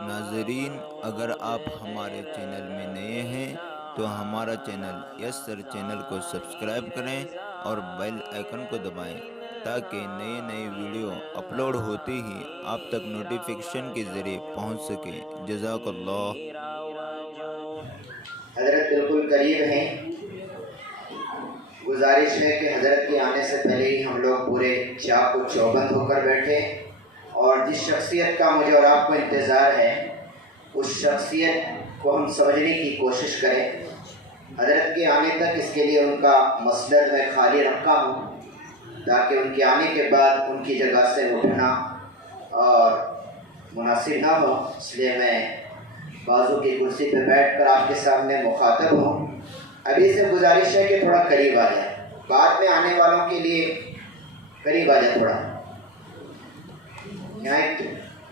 ناظرین، اگر آپ ہمارے چینل میں نئے ہیں تو ہمارا چینل یس سر چینل کو سبسکرائب کریں اور بیل آئیکن کو دبائیں تاکہ نئے نئے ویڈیو اپلوڈ ہوتے ہی آپ تک نوٹیفیکیشن کے ذریعے پہنچ سکے۔ جزاک اللہ۔ حضرت بالکل قریب ہیں۔ گزارش ہے کہ حضرت کے آنے سے پہلے ہی ہم لوگ پورے چاق و چوبند ہو کر بیٹھے اور جس شخصیت کا مجھے اور آپ کو انتظار ہے اس شخصیت کو ہم سمجھنے کی کوشش کریں۔ حضرت کے آنے تک اس کے لیے ان کا مسند میں خالی رکھا ہوں تاکہ ان کے آنے کے بعد ان کی جگہ سے اٹھنا اور مناسب نہ ہو، اس لیے میں بازو کی کرسی پہ بیٹھ کر آپ کے سامنے مخاطب ہوں۔ ابھی سے گزارش ہے کہ تھوڑا قریب آ جائے، بعد میں آنے والوں کے لیے قریب آ جائے، تھوڑا یہاں ایک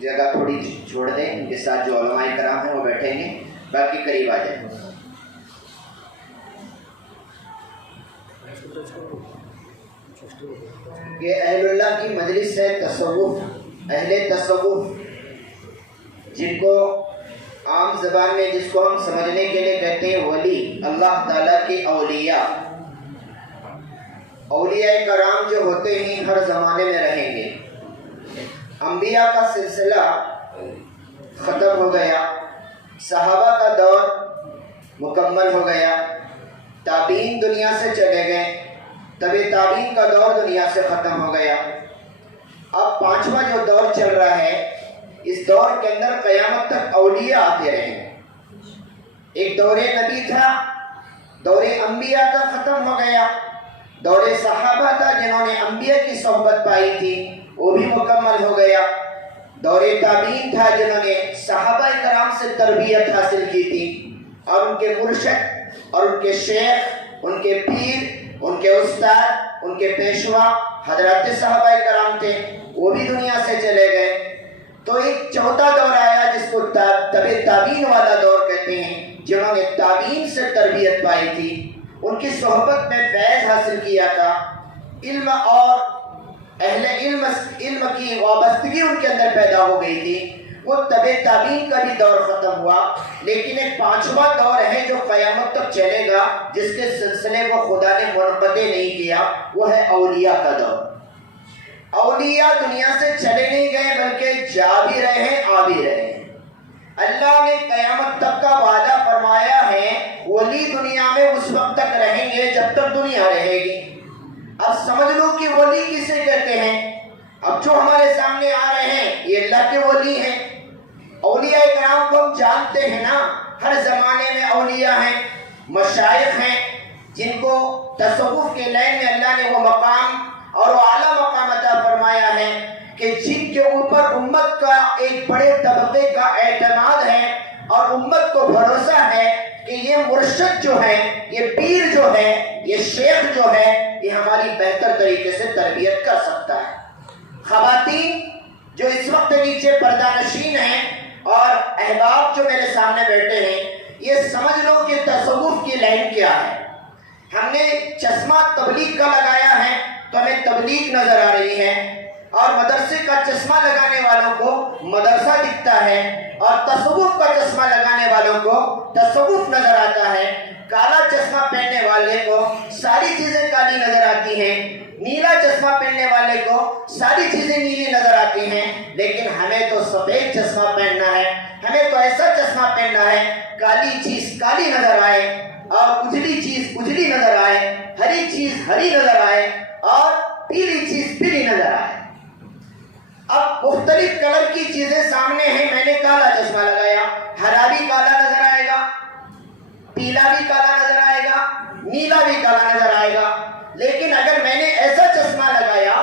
جگہ تھوڑی چھوڑ دیں، ان کے ساتھ جو علماء کرام ہیں وہ بیٹھیں گے، باقی قریب آ جائیں۔ یہ اہل اللہ کی مجلس ہے، تصوف، اہل تصوف، جن کو عام زبان میں جس کو ہم سمجھنے کے لیے کہتے ہیں ولی، اللہ تعالیٰ کے اولیاء۔ اولیاء کرام جو ہوتے ہیں ہر زمانے میں رہیں گے۔ انبیاء کا سلسلہ ختم ہو گیا، صحابہ کا دور مکمل ہو گیا، تابعین دنیا سے چلے گئے، تبع تابعین کا دور دنیا سے ختم ہو گیا۔ اب پانچواں جو دور چل رہا ہے، اس دور کے اندر قیامت تک اولیاء آتے رہیں گے۔ ایک دور نبی تھا، دور انبیاء کا ختم ہو گیا، دور صحابہ تھا جنہوں نے انبیاء کی صحبت پائی تھی، وہ بھی مکمل ہو گیا۔ دور تابعین تھا جنہوں نے صحابہ کرام سے تربیت حاصل کی تھی اور ان کے مرشد اور ان کے شیخ، ان کے پیر، ان کے استاد، ان کے پیشوا حضرات صحابہ کرام تھے، وہ بھی دنیا سے چلے گئے۔ تو ایک چوتھا دور آیا جس کو تبع تابعین والا دور کہتے ہیں، جنہوں نے تابعین سے تربیت پائی تھی، ان کی صحبت میں فیض حاصل کیا تھا، علم اور اہل علم کی وابستگی ان کے اندر پیدا ہو گئی تھی۔ وہ تبع تابعین کا بھی دور ختم ہوا، لیکن ایک پانچواں دور ہے جو قیامت تک چلے گا، جس کے سلسلے کو خدا نے منقطع نہیں کیا، وہ ہے اولیاء کا دور۔ اولیاء دنیا سے چلے نہیں گئے بلکہ جا بھی رہے ہیں، آ بھی رہے ہیں۔ اللہ نے قیامت تک کا وعدہ فرمایا ہے، ولی دنیا میں اس وقت تک رہیں گے جب تک دنیا رہے گی۔ اب سمجھ لو کہ ولی کسے کہتے ہیں۔ اب جو ہمارے سامنے آ رہے ہیں یہ اللہ کے ولی ہیں۔ اولیاء کرام کو ہم جانتے ہیں نا، ہر زمانے میں اولیاء ہیں، مشائخ ہیں، جن کو تصوف کے لائن میں اللہ نے وہ مقام اور وہ اعلیٰ مقام عطا فرمایا ہے کہ جن کے اوپر امت کا ایک بڑے طبقے کا اعتماد ہے اور امت کو بھروسہ ہے کہ یہ مرشد جو ہے، یہ پیر جو ہے، یہ شیخ جو ہے، یہ ہماری بہتر طریقے سے تربیت کر سکتا ہے۔ خواتین جو اس وقت نیچے پردہ نشین ہیں اور احباب جو میرے سامنے بیٹھے ہیں، یہ سمجھ لو کہ تصوف کی لائن کیا ہے۔ ہم نے چشمہ تبلیغ کا لگایا ہے تو ہمیں تبلیغ نظر آ رہی ہے، اور مدرسے کا چشمہ لگانے والوں کو مدرسہ دکھتا ہے، اور تصوف کا چشمہ لگانے والوں کو تصوف نظر آتا ہے۔ کالا چشمہ پہننے والے کو ساری چیزیں کالی نظر آتی ہیں، نیلا چشمہ پہننے والے کو ساری چیزیں نیلی نظر آتی ہیں، لیکن ہمیں تو سفید چشمہ پہننا ہے، ہمیں تو ایسا چشمہ پہننا ہے کالی چیز کالی نظر آئے اور اجلی چیز اجلی نظر آئے، ہری چیز ہری نظر آئے اور پیلی چیز پیلی نظر آئے۔ اب مختلف کلر کی چیزیں سامنے ہیں، میں نے کالا چشمہ لگایا، ہرا بھی کالا نظر آئے گا، پیلا بھی کالا نظر آئے گا، نیلا بھی کالا نظر آئے گا۔ لیکن اگر میں نے ایسا چشمہ لگایا،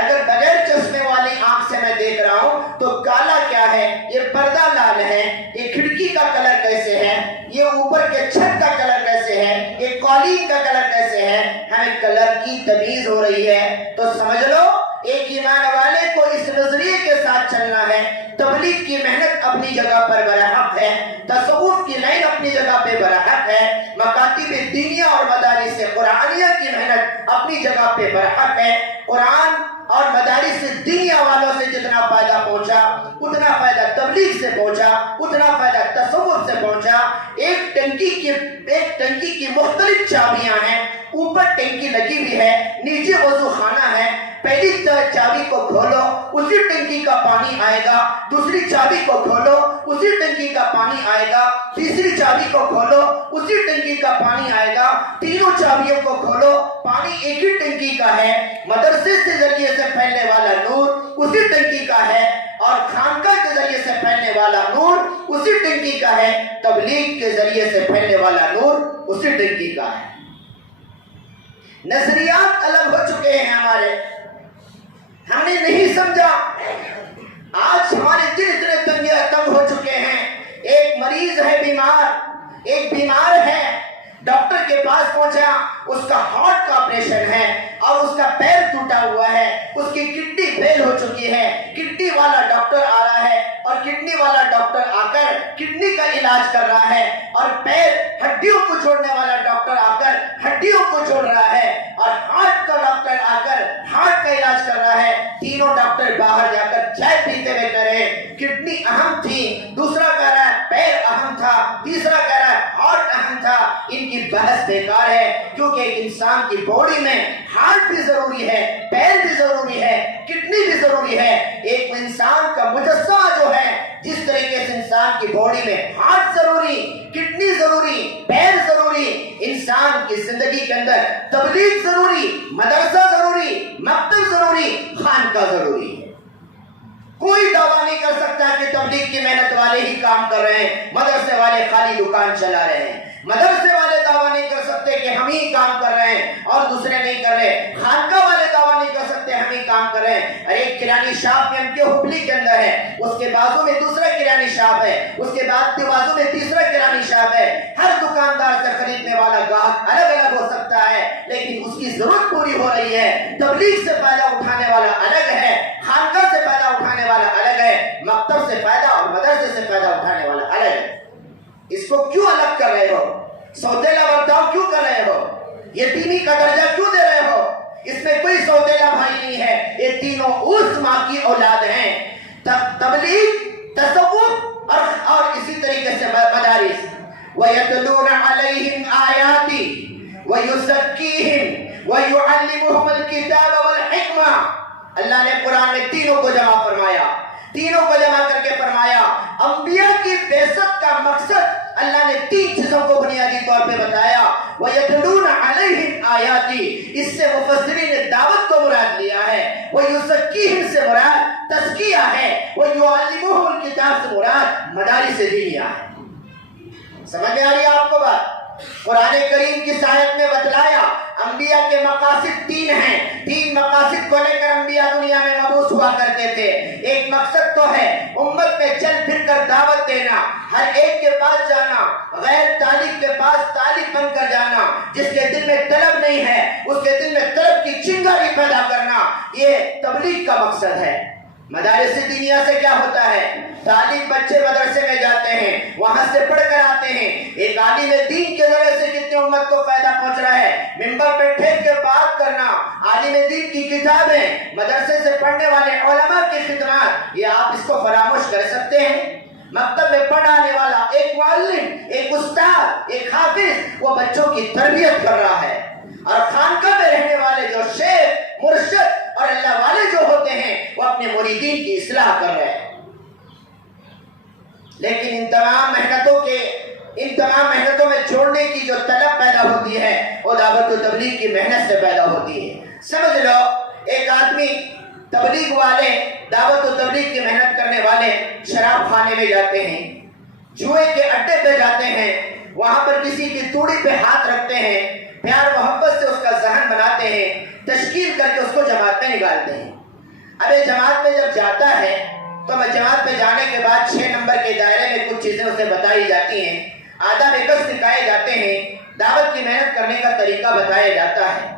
اگر بغیر چشمے والی آنکھ سے میں دیکھ رہا ہوں تو کالا کیا ہے، یہ پردہ لال ہے، یہ کھڑکی کا کلر کیسے ہے، یہ اوپر کے چھت کا کلر کیسے ہے، یہ قالین کا کلر کیسے ہے، ہمیں کلر کی تمیز ہو رہی ہے۔ تو سمجھ لو ایک ایمان والے کو اس نظریے کے ساتھ چلنا ہے تبلیغ کی محنت اپنی جگہ پر برحق ہے، تصوف کی لائن اپنی جگہ پہ برحق ہے، مکاتب دینیہ اور مدارس قرآنیہ کی محنت اپنی جگہ پہ برحق ہے۔ قرآن اور مدارس دینیہ والوں سے جتنا فائدہ پہنچا اتنا فائدہ تبلیغ سے پہنچا، اتنا فائدہ تصوف سے پہنچا۔ ایک ٹنکی کی مختلف چابیاں ہیں، اوپر ٹنکی لگی ہوئی ہے، نیچے وضو خانہ ہے۔ پہلی چابی کو کھولو اسی ٹنکی کا پانی آئے گا، دوسری چابی کو کھولو اسی ٹنکی کا پانی آئے گا، تیسری چابی کو کھولو اسی ٹنکی کا پانی آئے گا، تینوں چابیوں کو کھولو پانی ایک ہی ٹنکی کا ہے۔ مدرسے سے ذریعے سے پھیلنے والا نور اسی ٹنکی کا ہے، اور خانقاہ کے ذریعے سے پھیلنے والا نور اسی ٹنکی کا ہے، تبلیغ کے ذریعے سے پھیلنے والا نور اسی ٹنکی کا ہے۔ نظریات الگ ہو چکے ہیں ہمارے، ہم نے نہیں سمجھا۔ آج ہمارے دل اتنے تنگ ہو چکے ہیں۔ ایک مریض ہے بیمار ہے، ڈاکٹر کے پاس پہنچا، اس کا ہارٹ کا آپریشن ہے اور اس کا پیر ٹوٹا ہوا ہے، اس کی کڈنی فیل ہو چکی ہے۔ کڈنی والا ڈاکٹر آ رہا ہے اور کڈنی والا ڈاکٹر آ کر کڈنی کا علاج کر رہا ہے، اور پیر ہڈیوں کو چھوڑنے والا ڈاکٹر آ کر ہڈیوں کو چھوڑ رہا ہے، اور ہارٹ کا ڈاکٹر آ کر ہارٹ کا علاج کر رہا ہے۔ تینوں ڈاکٹر باہر جا کر چائے پیتے ہوئے کہہ رہے ہیں کڈنی اہم تھی، دوسرا کہہ رہا ہے پیر اہم تھا، تیسرا کہہ رہا ہے ہارٹ اہم تھا۔ ان کی بحث بیکار ہے، کیونکہ ایک انسان کی باڈی میں ہارٹ بھی ضروری ہے، پیر بھی ضروری ہے، کڈنی بھی ضروری ہے۔ ایک انسان کا مجسمہ جو ہے، جس طریقے سے انسان کی باڈی میں ہارٹ ضروری، کڈنی ضروری، پیر ضروری، انسان کی زندگی کے اندر تبلیغ ضروری، مدرسہ ضروری، مکتب ضروری، خانقاہ ضروری ہے۔ کوئی دعویٰ نہیں کر سکتا کہ تبلیغ کی محنت والے ہی کام کر رہے ہیں، مدرسے والے خالی دکان چلا رہے ہیں۔ مدرسے والے دعویٰ نہیں کر سکتے کہ ہم ہی کام کر رہے ہیں اور دوسرے نہیں کر رہے۔ خانقاہ والے دعویٰ نہیں کر سکتے ہم ہی کام کر رہے ہیں۔ ایک کرانی شاپ میں حبلی کے اندر ہے، اس کے بازو میں دوسرا کرانی شاپ ہے، اس کے بعد بازو میں تیسرا کرانی شاپ ہے۔ ہر دکاندار سے خریدنے والا گاہک الگ الگ ہو سکتا ہے، لیکن اس کی ضرورت پوری ہو رہی ہے۔ تبلیغ سے فائدہ اٹھانے والا الگ ہے، خانقاہ سے فائدہ اٹھانے والا الگ ہے، مکتب سے فائدہ اور مدرسے سے فائدہ اٹھانے والا الگ ہے۔ اس کو کیوں الگ کر رہے ہو؟ سوتیلا برتاؤ کیوں کر رہے ہو؟ یتیمی کا درجہ کیوں دے رہے ہو؟ اس میں کوئی سوتیلا بھائی نہیں ہے، یہ تینوں اس ماں کی اولاد ہیں۔ تبلیغ، تصوف اور اسی طریقے سے مدارس۔ وَيَتْلُونَ عَلَيْهِمْ آيَاتِي وَيُزَكِّيهِمْ وَيُعَلِّمُهُمُ الْكِتَابَ وَالْحِكْمَةَ۔ اللہ نے قرآن میں تینوں کو جمع فرمایا، تینوں کو جمع کر کے فرمایا انبیاء کی بعثت کا مقصد اللہ نے تین چیزوں کو بنیادی طور پہ بتایا۔ وَيَتْلُونَ عَلَيْهِمْ آيَاتِي، اس سے مفسرین نے دعوت کو مراد لیا ہے۔ وَيُزَكِّيهِمْ سے مراد تزکیہ ہے، وَيُعَلِّمُهُمُ الْكِتَابَ سے مراد مدارس دینیہ ہے۔ سمجھ میں آ رہی ہے آپ کو بات؟ قرآن کریم کی آیت میں بتلایا انبیاء کے مقاصد تین ہیں، تین مقاصد کو لے کر انبیاء دنیا میں مبعوث ہوا کرتے تھے۔ ایک مقصد تو ہے امت میں چل پھر کر دعوت دینا، ہر ایک کے پاس جانا، غیر طالب کے پاس طالب بن کر جانا، جس کے دل میں طلب نہیں ہے اس کے دل میں طلب کی چنگاری پیدا کرنا، یہ تبلیغ کا مقصد ہے۔ مدارس دینیہ سے کیا ہوتا ہے؟ طالب بچے مدرسے میں جاتے ہیں، وہاں سے پڑھ کر آتے ہیں، ایک عالم دین کے ذریعے سے کتنی امت کو فائدہ پہنچ رہا ہے۔ ممبر پہ ٹھیک کے بات کرنا، عالم دین کی کتابیں، مدرسے سے پڑھنے والے علماء کی خدمات، یہ آپ اس کو فراموش کر سکتے ہیں؟ مکتب میں پڑھانے والا ایک معلم، ایک استاد، ایک حافظ، وہ بچوں کی تربیت کر رہا ہے، اور خانقاہ میں رہنے والے جو شیخ، مرشد اور اللہ والے جو ہوتے ہیں وہ اپنے مریدین کی اصلاح کر رہے ہیں۔ لیکن ان تمام محنتوں میں چھوڑنے کی جو طلب پیدا ہوتی ہے وہ دعوت و تبلیغ کی محنت سے پیدا ہوتی ہے۔ سمجھ لو ایک آدمی تبلیغ والے، دعوت و تبلیغ کی محنت کرنے والے شراب خانے میں جاتے ہیں، جوئے کے اڈے پہ جاتے ہیں، وہاں پر کسی کی توڑی پہ ہاتھ رکھتے ہیں، پیار محبت سے اس کا ذہن بناتے ہیں، تشکیل کر کے اس کو جماعت میں نکالتے ہیں۔ اب یہ جماعت میں جب جاتا ہے تو جماعت میں جانے کے بعد 6 نمبر کے دائرے میں کچھ چیزیں اسے بتائی جاتی ہیں، آداب عقد سکھائے جاتے ہیں، دعوت کی محنت کرنے کا طریقہ بتایا جاتا ہے۔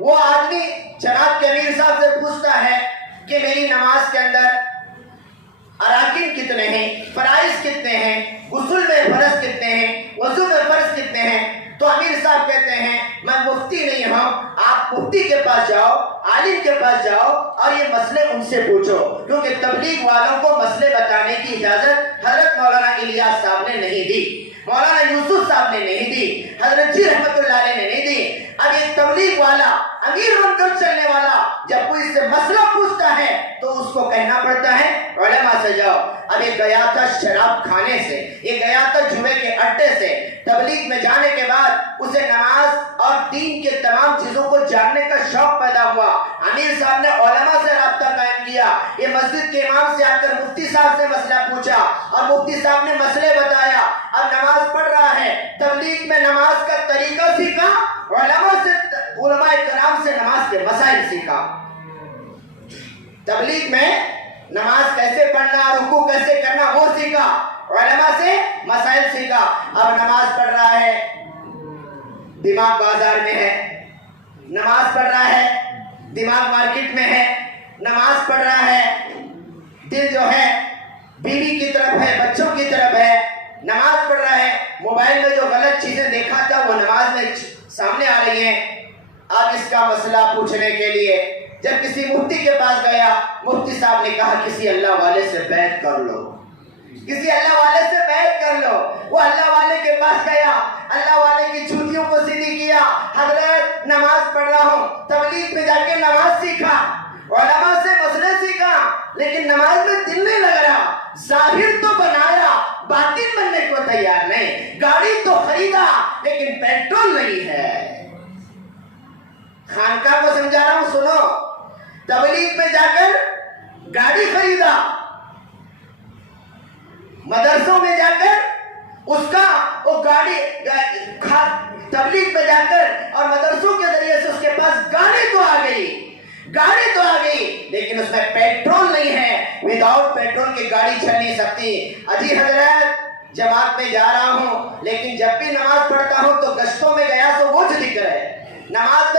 وہ آدمی جناب کے امیر صاحب سے پوچھتا ہے کہ میری نماز کے اندر اراکین کتنے ہیں، فرائض کتنے ہیں، غسل میں فرض کتنے ہیں، وضو میں فرض کتنے ہیں؟ تو امیر صاحب کہتے ہیں میں مفتی نہیں ہوں، آپ مفتی کے پاس جاؤ، عالم کے پاس جاؤ اور یہ مسئلے ان سے پوچھو، کیونکہ تبلیغ والوں کو مسئلے بتانے کی اجازت حضرت مولانا الیاس صاحب نے نہیں دی، مولانا یوسف صاحب نے نہیں دی، حضرت جی رحمت اللہ علیہ نے نہیں دی۔ اب ایک تبلیغ والا، امیر بن کر چلنے والا جب کوئی اس سے مسئلہ پوچھتا ہے تو اس کو کہنا پڑتا ہے علماء سے جاؤ۔ اب یہ گیا تھا شراب کھانے سے، یہ گیا تھا جمعے کے اڈے سے، تبلیغ میں جانے کے بعد اسے نماز اور دین کے تمام چیزوں کو جاننے کا شوق پیدا ہوا۔ امیر صاحب نے علماء سے رابطہ قائم کیا، یہ مسجد کے امام سے آ کر مفتی صاحب سے مسئلہ پوچھا اور مفتی صاحب نے مسئلے بتایا۔ اب نماز پڑھ رہا ہے، تبلیغ میں نماز کا طریقہ سیکھا، علماء کرام سے نماز کے مسائل سیکھا۔ تبلیغ میں نماز کیسے پڑھنا، رکوع کیسے کرنا وہ سیکھا، علماء سے مسائل سیکھا۔ اب نماز پڑھ رہا ہے، دماغ بازار میں ہے، نماز پڑھ رہا ہے، دماغ مارکیٹ میں ہے، نماز پڑھ رہا ہے، دل جو ہے بیوی کی طرف ہے، بچوں کی طرف ہے، نماز پڑھ رہا ہے، موبائل میں جو غلط چیزیں دیکھا تھا وہ نماز میں سامنے آ رہی ہیں۔ اب اس کا مسئلہ پوچھنے کے لیے جب کسی مفتی کے پاس گیا، مفتی صاحب نے کہا کسی اللہ والے سے بیعت کر لو، کسی اللہ والے سے بیعت کر لو۔ وہ اللہ والے کے پاس گیا، اللہ والے کی جوتیوں کو سیدھی کیا، حضرت نماز پڑھ رہا ہوں، تبلیغ میں جا کے نماز سیکھا، علماء سے مسئلے سیکھا، لیکن نماز میں دل نہیں لگ رہا، ظاہر تو بنایا، باطن بننے کو تیار نہیں، گاڑی تو خریدا لیکن پیٹرول نہیں ہے۔ خانقاہ کو سمجھا رہا ہوں، سنو، تبلیغ میں جا کر گاڑی خریدا، مدرسوں میں جا کر اس کا وہ گاڑی، تبلیغ میں جا کر اور مدرسوں کے ذریعے سے اس کے پاس گاڑی تو آ گئی، لیکن اس میں پیٹرول نہیں ہے، وداؤٹ پیٹرول کی گاڑی چل نہیں سکتی۔ اجی حضرت جماعت میں جا رہا ہوں لیکن جب بھی نماز پڑھتا ہوں تو گشتوں میں گیا تو وہ ذکر ہے، نماز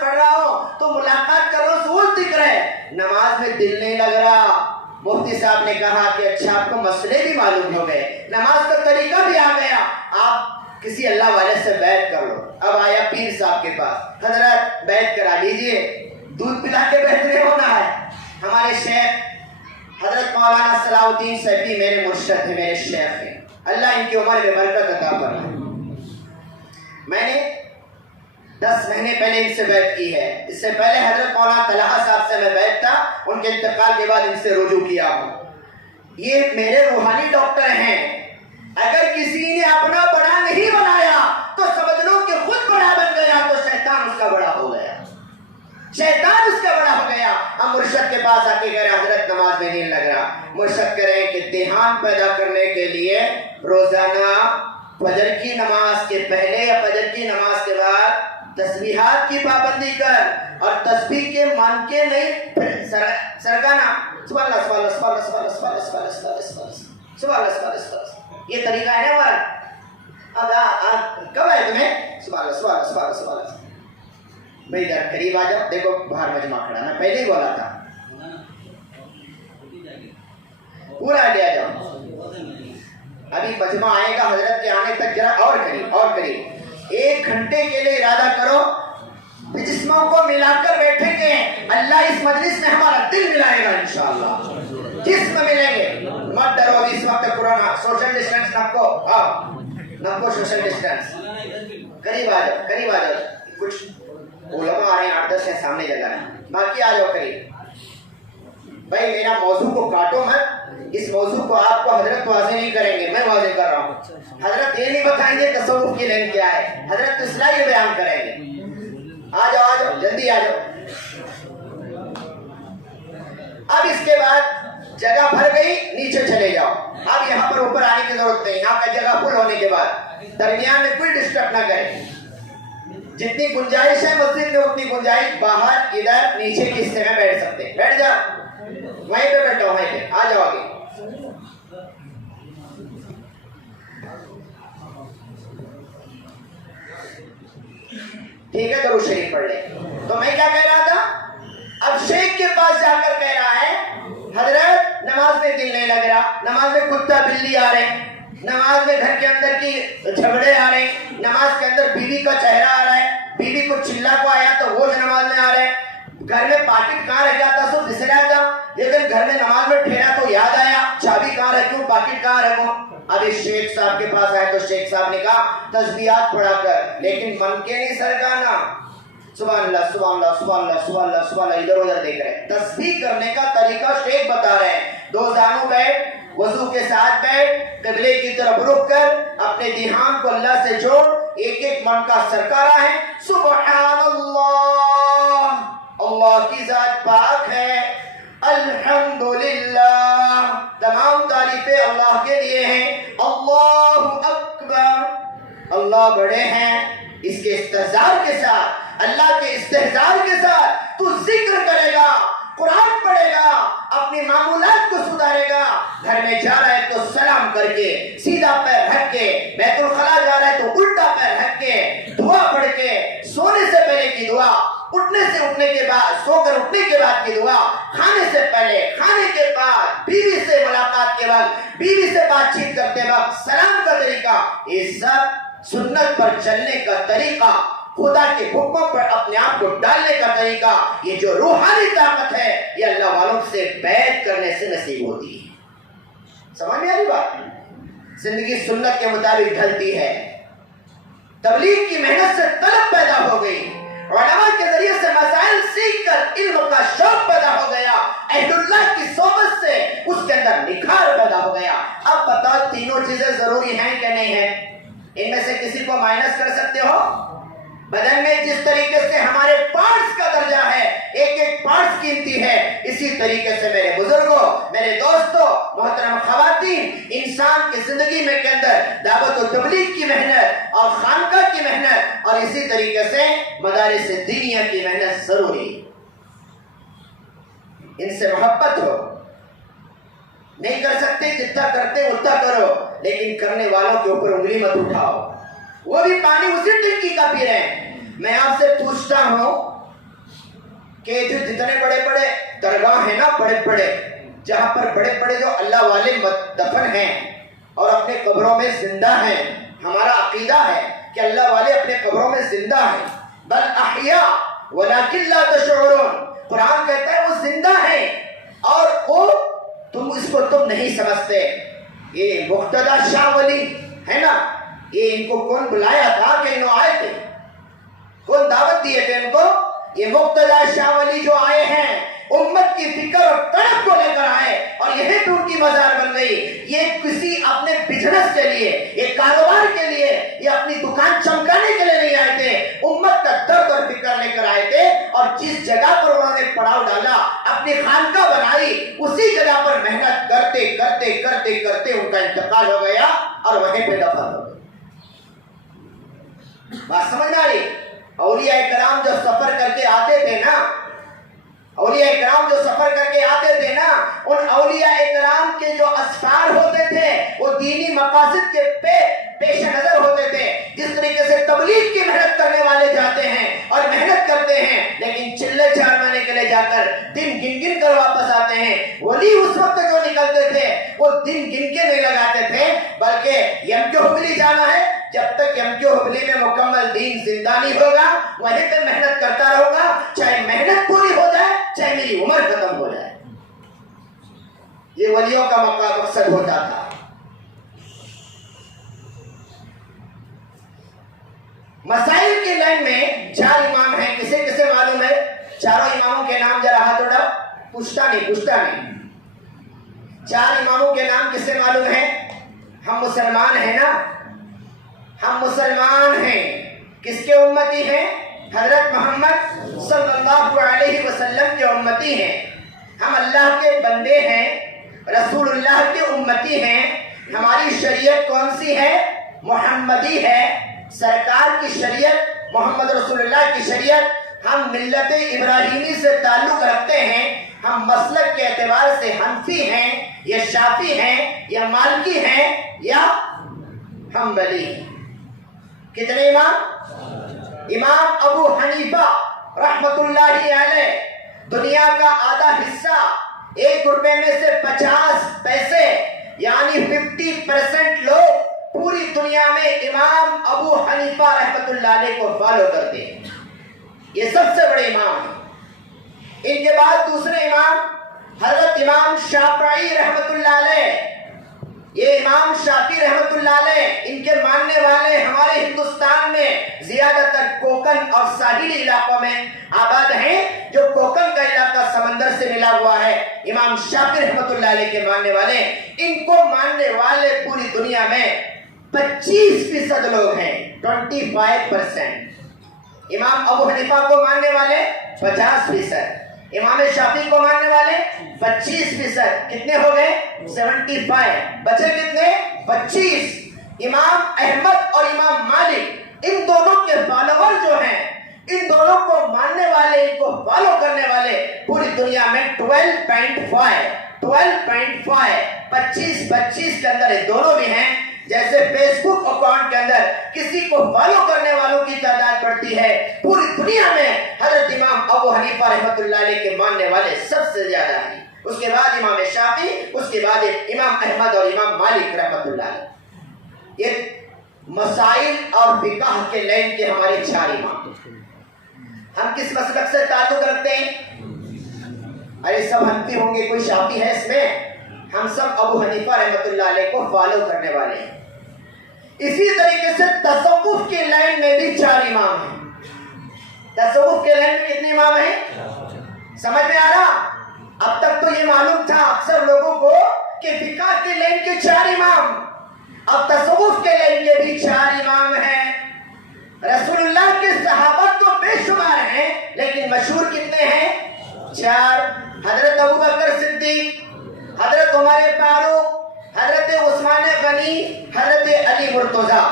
پڑھ رہا ہوں تو ملاقات کر رہا ہوں تو وہ ذکر ہے، نماز میں دل نہیں لگ رہا۔ مفتی صاحب نے کہا کہ اچھا آپ کو مسئلے بھی معلوم ہو گئے، نماز کا طریقہ بھی آ گیا، آپ کسی اللہ والے سے بیعت کر لو۔ اب آیا پیر صاحب کے پاس، حضرت بیعت کرا لیجئے، دودھ پلا کے بیعت نہیں ہونا ہے۔ ہمارے شیخ حضرت مولانا صلاح الدین صاحبی میرے مرشد ہیں، میرے شیخ ہیں، اللہ ان کی عمر میں برکت عطا فرمائے۔ میں نے 10 مہینے پہلے ان سے بیعت کی ہے، اس سے پہلے حضرت مولانا طلحہ صاحب سے میں بیعت تھا، ان کے انتقال کے بعد ان سے رجوع کیا ہوں۔ یہ میرے روحانی ڈاکٹر ہیں، اگر کسی نے اپنا بڑا نہیں بنایا تو سمجھ لو کہ خود بڑا بن گیا تو شیطان اس کا بڑا ہو گیا، شیطان اس کا بڑا ہو گیا۔ ہم مرشد کے پاس آ کے کہہ رہے حضرت نماز میں نہیں لگ رہا، مرشد کہہ رہے ہیں کہ دھیان پیدا کرنے کے لیے روزانہ فجر کی نماز کے پہلے یا فجر کی نماز کے بعد تسبیحات کی پابندی کر، اور تسبیح کے مان کے نہیں سرگانا، سبحان اللہ سبحان اللہ سبحان اللہ سبحان اللہ سبحان اللہ سبحان اللہ سبحان اللہ سبحان اللہ، یہ طریقہ ہے نا ہمارا۔ اب کب آئے تمہیں؟ سبحان اللہ سبحان اللہ سبحان اللہ سبحان اللہ۔ بھائی ادھر قریب آ جاؤ، دیکھو باہر مجمع کھڑا، میں پہلے ہی بولا تھا، پورا آگے آ جاؤ، ابھی مجمع آئے گا، حضرت کے آنے تک ذرا اور قریب 1 گھنٹے کے لیے ارادہ کرو، جسموں کو ملا کر بیٹھیں گے، اللہ اس مجلس میں ہمارا دل ملائے گا انشاءاللہ، جسم ملیں گے، مت ڈرو۔ ابھی اس وقت قرآن سوشل ڈسٹینس نپو سوشل ڈسٹینس، قریب آ جاؤ، کچھ علماء آ رہے ہیں، 8-10 ہیں سامنے جگہ ہے، باقی آ جاؤ قریب۔ بھائی میرا موضوع کو کاٹو مت، اس موضوع کو آپ کو حضرت واضح نہیں کریں گے، میں واضح کر رہا ہوں۔ حضرت یہ نہیں بتائیں گے تصوف کی لین کیا ہے، حضرت اصلاحی بیان کریں گے۔ آ جاؤ جلدی آ جاؤ۔ اب اس کے بعد جگہ بھر گئی، نیچے چلے جاؤ، اب یہاں پر اوپر آنے کی ضرورت نہیں، یہاں کا جگہ فل ہونے کے بعد درمیان میں کوئی ڈسٹرب نہ کرے، جتنی گنجائش ہے مسجد میں اتنی گنجائش باہر ادھر نیچے کے حصے میں بیٹھ سکتے ہیں، بیٹھ جاؤ، وہیں پہ بیٹھو، وہیں پہ آ جاؤ آگے۔ ٹھیک ہے درود شریف پڑھ لیں. تو میں کیا کہہ رہا تھا؟ اب شیخ کے پاس جا کر کہہ رہا ہے حضرت نماز میں دل نہیں لگ رہا، نماز میں کتا بلی آ رہے ہیں، نماز میں گھر کے اندر کی جھگڑے آ رہے ہیں، نماز کے اندر بیوی کا چہرہ آ رہا ہے، بیوی کو چلا کو آیا تو وہ نماز میں آ رہے ہیں، گھر میں پاکٹ کہاں رہ جاتا سو بسرا جا، لیکن گھر میں نماز میں ٹھہرا تو یاد آیا چابی کہاں رکھوں، پاکٹ کہاں رکھوں. اب اس شیخ صاحب کے پاس آئے تو شیخ صاحب نے کہا تسبیحات پڑھا کر، لیکن من کے نہیں سرکانا. سبحان اللہ سبحان اللہ سبحان اللہ سبحان اللہ سبحان اللہ، ادھر ادھر دیکھ رہے ہیں. تسبیح کرنے کا طریقہ شیخ بتا رہے ہیں. دو زانوں بیٹھ، وضو کے ساتھ بیٹھ، قبلے کی طرف رخ کر اپنے دھیان کو اللہ سے جوڑ، ایک ایک من کا سرکارہ ہے. سبحان اللہ، اللہ کی ذات پاک ہے. الحمدللہ، تمام تعریفیں اللہ کے لیے ہیں. اللہ اکبر، اللہ بڑے ہیں. اس کے استحضار کے ساتھ، اللہ کے استحضار کے ساتھ تو ذکر کرے گا، قرآن پڑھے گا، اپنی معمولات کو سدھارے گا. گھر میں جا رہا ہے تو سلام کر کے سیدھا پیر رکھ کے، بیت الخلا جا رہا ہے تو الٹا پیر رکھ کے، دعا پڑھ کے، سونے سے پہلے کی دعا، اٹھنے کے بعد، سو کر اٹھنے کے بعد کی دعا، کھانے سے پہلے، کھانے کے بعد، بیوی سے ملاقات کے بعد، بیوی سے بات چیت کرتے وقت سلام کا طریقہ، یہ سب سنت پر چلنے کا طریقہ، خدا کے حکموں پر اپنے آپ کو ڈالنے کا طریقہ. یہ جو روحانی طاقت ہے یہ اللہ والوں سے بیعت کرنے سے نصیب ہوتی ہے. سمجھ میں آ رہی بات؟ زندگی سنت کے مطابق ڈھلتی ہے. تبلیغ کی محنت سے طلب پیدا ہو گئی، علماء کے ذریعے سے مسائل سیکھ کر علم کا شوق پیدا ہو گیا، اہل اللہ کی صحبت سے اس کے اندر نکھار پیدا ہو گیا. اب بتاؤ تینوں چیزیں ضروری ہیں کہ نہیں ہیں؟ ان میں سے کسی کو مائنس کر سکتے ہو؟ بدن میں جس طریقے سے ہمارے پارٹس کا درجہ ہے، ایک ایک پارٹس قیمتی ہے، اسی طریقے سے میرے بزرگوں، میرے دوستوں، محترم خواتین، انسان کی زندگی میں کے اندر دعوت و تبلیغ کی محنت اور خانقاہ کی محنت اور اسی طریقے سے مدارس دینیہ کی محنت ضروری. ان سے محبت ہو. نہیں کر سکتے جتنا کرتے اتنا کرو، لیکن کرنے والوں کے اوپر انگلی مت اٹھاؤ. وہ بھی پانی اسی ٹنکی کا پی رہے ہیں. میں آپ سے پوچھتا ہوں کہ جو جتنے بڑے بڑے درگاہ ہیں نا، بڑے بڑے، جہاں پر بڑے بڑے جو اللہ والے دفن ہیں اور اپنے قبروں میں زندہ ہیں، ہمارا عقیدہ ہے کہ اللہ والے اپنے قبروں میں زندہ ہیں. بل احیاء ولکن لا تشعرون، قرآن کہتا ہے وہ زندہ ہیں اور وہ اس کو تم نہیں سمجھتے. یہ مقتدی شاہ ولی ہے نا، یہ ان کو کون بلایا تھا کہ انہوں آئے تھے؟ کون دعوت دیے تھے ان کو؟ یہ مقتدی شاہ ولی جو آئے ہیں، امت کی فکر اور طلب کو لے کر آئے اور یہی تو ان کی مزار بن گئی. یہ کسی اپنے بزنس کے لیے، یہ کاروبار کے لیے، یہ اپنی دکان چمکانے کے لیے نہیں آئے تھے، امت کا درد اور فکر لے کر آئے تھے. اور جس جگہ پر انہوں نے پڑاؤ ڈالا، اپنی خانقاہ بنائی، اسی جگہ پر محنت کرتے کرتے کرتے کرتے ان کا انتقال ہو گیا اور وہیں پہ دفن ہو گئے. بات سمجھ میں آ رہی؟ اولیاء کرام جو سفر کر کے آتے تھے نا، اولیاء کرام جو سفر کر کے آتے تھے نا، ان اولیاء کرام کے جو اسفار ہوتے تھے وہ دینی مقاصد کے پیش نظر ہوتے تھے. جس طریقے سے تبلیغ کی محنت کرنے والے جاتے ہیں اور محنت کرتے ہیں، لیکن چلے چاروانے کے لیے جا کر دن گن گن کر واپس آتے ہیں. ولی اس وقت جو نکلتے تھے وہ دن گن کے نہیں لگاتے تھے، بلکہ یم کے حبلی جانا ہے، جب تک یم کے حبلی میں مکمل دین زندہ نہیں ہوگا وہیں پہ محنت کرتا رہوں گا، چاہے محنت پوری ہو جائے چاہے میری عمر ختم ہو جائے. یہ ولیوں کا مقصد ہوتا تھا. مسائل کی لائن میں 4 امام ہیں. کسے کسے معلوم ہے؟ چاروں اماموں کے نام ذرا ہاتھ اٹھاؤ. پوچھتا نہیں. 4 اماموں کے نام کسے معلوم ہے؟ ہم مسلمان ہیں نا، ہم مسلمان ہیں. کس کے امتی ہیں؟ حضرت محمد صلی اللہ علیہ وسلم کے امتی ہیں. ہم اللہ کے بندے ہیں، رسول اللہ کے امتی ہیں. ہماری شریعت کون سی ہے؟ محمدی ہے. سرکار کی شریعت، محمد رسول اللہ کی شریعت. ہم ملت ابراہیمی سے تعلق رکھتے ہیں. ہم مسلک کے اعتبار سے حنفی ہیں یا شافی ہیں یا مالکی ہیں یا حنبلی ہیں. کتنے امام؟ امام ابو حنیفہ رحمت اللہ علیہ دنیا کا آدھا حصہ 1 روپے میں سے 50 پیسے یعنی 50% لوگ پوری دنیا میں امام ابو حنیفہ رحمت اللہ علیہ کو فالو کرتے ہیں. یہ سب سے بڑے امام ہیں. ان کے بعد دوسرے امام حضرت امام شافعی رحمت اللہ علیہ. یہ امام شافعی رحمت اللہ علیہ ان کے ماننے والے ہمارے ہندوستان میں زیادہ تر کوکن اور ساحلی علاقوں میں آباد ہیں. جو کوکن کا علاقہ سمندر سے ملا ہوا ہے, امام شافعی رحمت اللہ علیہ کے ماننے والے, ان کو ماننے والے پوری دنیا میں 25% لوگ ہیں, 25%. امام ابو حنیفہ کو ماننے والے 50%, امام شافعی کو ماننے والے 25%. کتنے ہو گئے؟ 75. بچے کتنے؟ 25. امام احمد اور امام مالک ان دونوں کے فالوور جو ہیں, ان دونوں کو ماننے والے, ان کو فالو کرنے والے پوری دنیا میں 12.5. 25 کے اندر یہ دونوں بھی ہیں. جیسے فیس بک اکاؤنٹ کے اندر کسی کو فالو کرنے والوں کی تعداد بڑھتی ہے, پوری دنیا میں حضرت امام ابو حنیفہ رحمت اللہ علیہ کے ماننے والے سب سے زیادہ ہیں. اس کے بعد امام شافعی, اس کے بعد امام احمد اور امام مالک رحمت اللہ علیہ. یہ مسائل اور فقہ کے لین کے ہمارے 4 امام. ہم کس مسلک سے تعلق رکھتے ہیں؟ ارے سب حنفی ہوں گے, کوئی شافعی ہے اس میں؟ ہم سب ابو حنیفہ رحمت اللہ علیہ کو فالو کرنے والے ہیں. اسی طریقے سے تصوف کے لائن میں بھی 4 امام ہیں. تصوف کے لائن میں کتنے امام ہیں؟ سمجھ میں آ رہا؟ اب تک تو یہ معلوم تھا اکثر لوگوں کو کہ فقہ کے لائن کے 4 امام, اب تصوف کے لائن کے بھی 4 امام ہیں. رسول اللہ کے صحابہ تو بے شمار ہیں, لیکن مشہور کتنے ہیں؟ 4. حضرت ابوبکر صدیق, حضرت عمر فاروق, حضرت عثمان غنی, حضرت علی مرتضیٰ.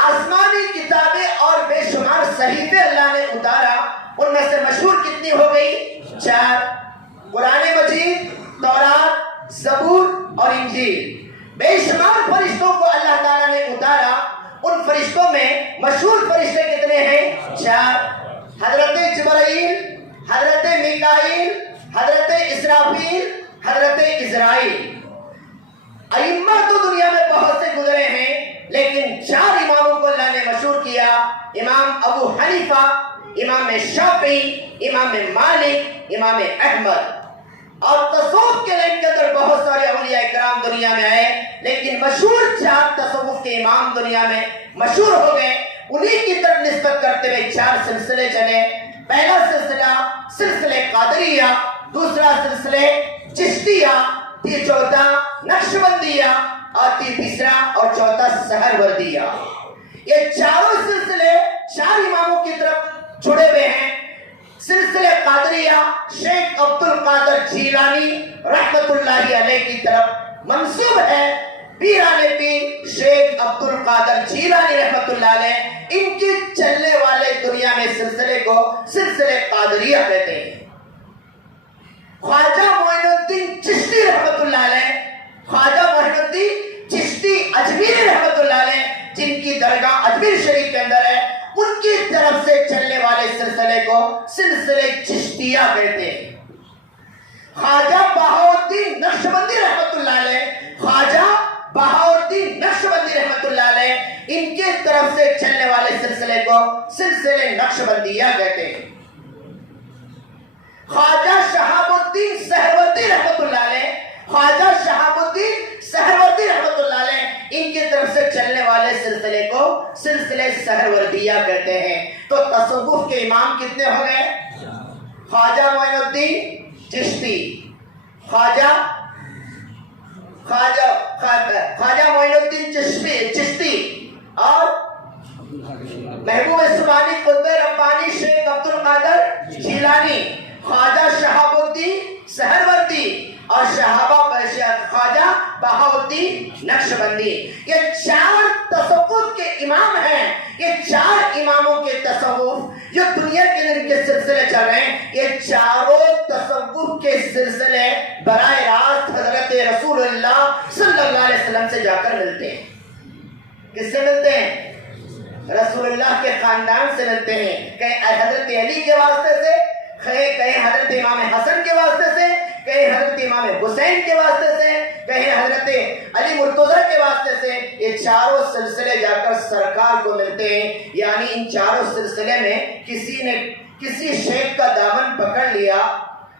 آسمانی کتابیں اور بے شمار صحیفے اللہ نے اتارا, ان میں سے مشہور کتنی ہو گئی؟ 4. قرآن مجید, تورات, زبور اور انجیل. بے شمار فرشتوں کو اللہ تعالیٰ نے اتارا, ان فرشتوں میں مشہور فرشتے کتنے ہیں؟ 4. حضرت جبرائیل, حضرت میکائیل, حضرت اسرافیل, حضرت عزرائیل. ائمہ تو دنیا میں بہت سے گزرے ہیں, لیکن 4 اماموں کو اللہ نے مشہور کیا, امام ابو حنیفہ, امام شافعی, امام مالک, امام احمد. اور تصوف کے لائن کے اندر بہت سارے اولیاء کرام دنیا میں آئے, لیکن مشہور 4 تصوف کے امام دنیا میں مشہور ہو گئے. انہی کی طرف نسبت کرتے ہوئے 4 سلسلے چلے. پہلا سلسلہ سلسلے قادریہ, دوسرا سلسلے چشتیہ, چوتھا نقشبندیہ, اور تیسرا اور چوتھا سہروردیہ. یہ چاروں سلسلے 4 اماموں کی طرف جڑے ہوئے ہیں. سلسلے قادریہ شیخ عبد القادر جیلانی رحمت اللہ علیہ کی طرف منسوب ہے. پیران پیر شیخ عبد القادر جیلانی رحمت اللہ علیہ, ان کی چلنے والے دنیا میں سلسلے کو سلسلے قادریہ کہتے ہیں. خواجہ معین الدین چشتی رحمت اللہ علیہ, خواجہ معین الدین چشتی اجمیری رحمت اللہ علیہ, جن کی درگاہ اجمیر شریف کے اندر ہے, ان کی طرف سے چلنے والے سلسلے کو سلسلے چشتیہ کہتے ہیں. خواجہ بہاؤالدین نقشبندی رحمت اللہ علیہ, خواجہ بہاؤالدین نقشبندی رحمت اللہ علیہ, ان کے طرف سے چلنے والے سلسلے کو سلسلے نقشبندیہ کہتے ہیں. خواجہ شہاب الدین سہروردی رحمت اللہ علیہ, خواجہ شہاب الدین سہروردی رحمت اللہ علیہ, ان کی طرف سے چلنے والے سلسلے کو سلسلے سہروردیہ کہتے ہیں. تو تصوف کے امام کتنے ہو گئے؟ خواجہ معین الدین چشتی, خواجہ معین الدین چشتی, اور محبوب سبحانی قطب ربانی شیخ عبد القادر جیلانی, خواجہ شہاب الدین سہروردی, اور خواجہ بہاؤالدین نقشبندی. یہ 4 تصوف کے امام ہیں. یہ 4 اماموں کے تصوف جو دنیا کے اندر کے سلسلے چل رہے ہیں, یہ چاروں تصوف کے سلسلے براہ راست حضرت رسول اللہ صلی اللہ علیہ وسلم سے جا کر ملتے ہیں. کس سے ملتے ہیں؟ رسول اللہ کے خاندان سے ملتے ہیں، کہیں حضرت علی کے واسطے سے، کہیں حضرت امام حسن کے واسطے سے، کہیں حضرت امام حسین کے واسطے سے، کہیں حضرت علی مرتضی کے واسطے سے۔ یہ چاروں سلسلے جا کر سرکار کو ملتے ہیں، یعنی ان چاروں سلسلے میں کسی نے کسی شیخ کا دامن پکڑ لیا،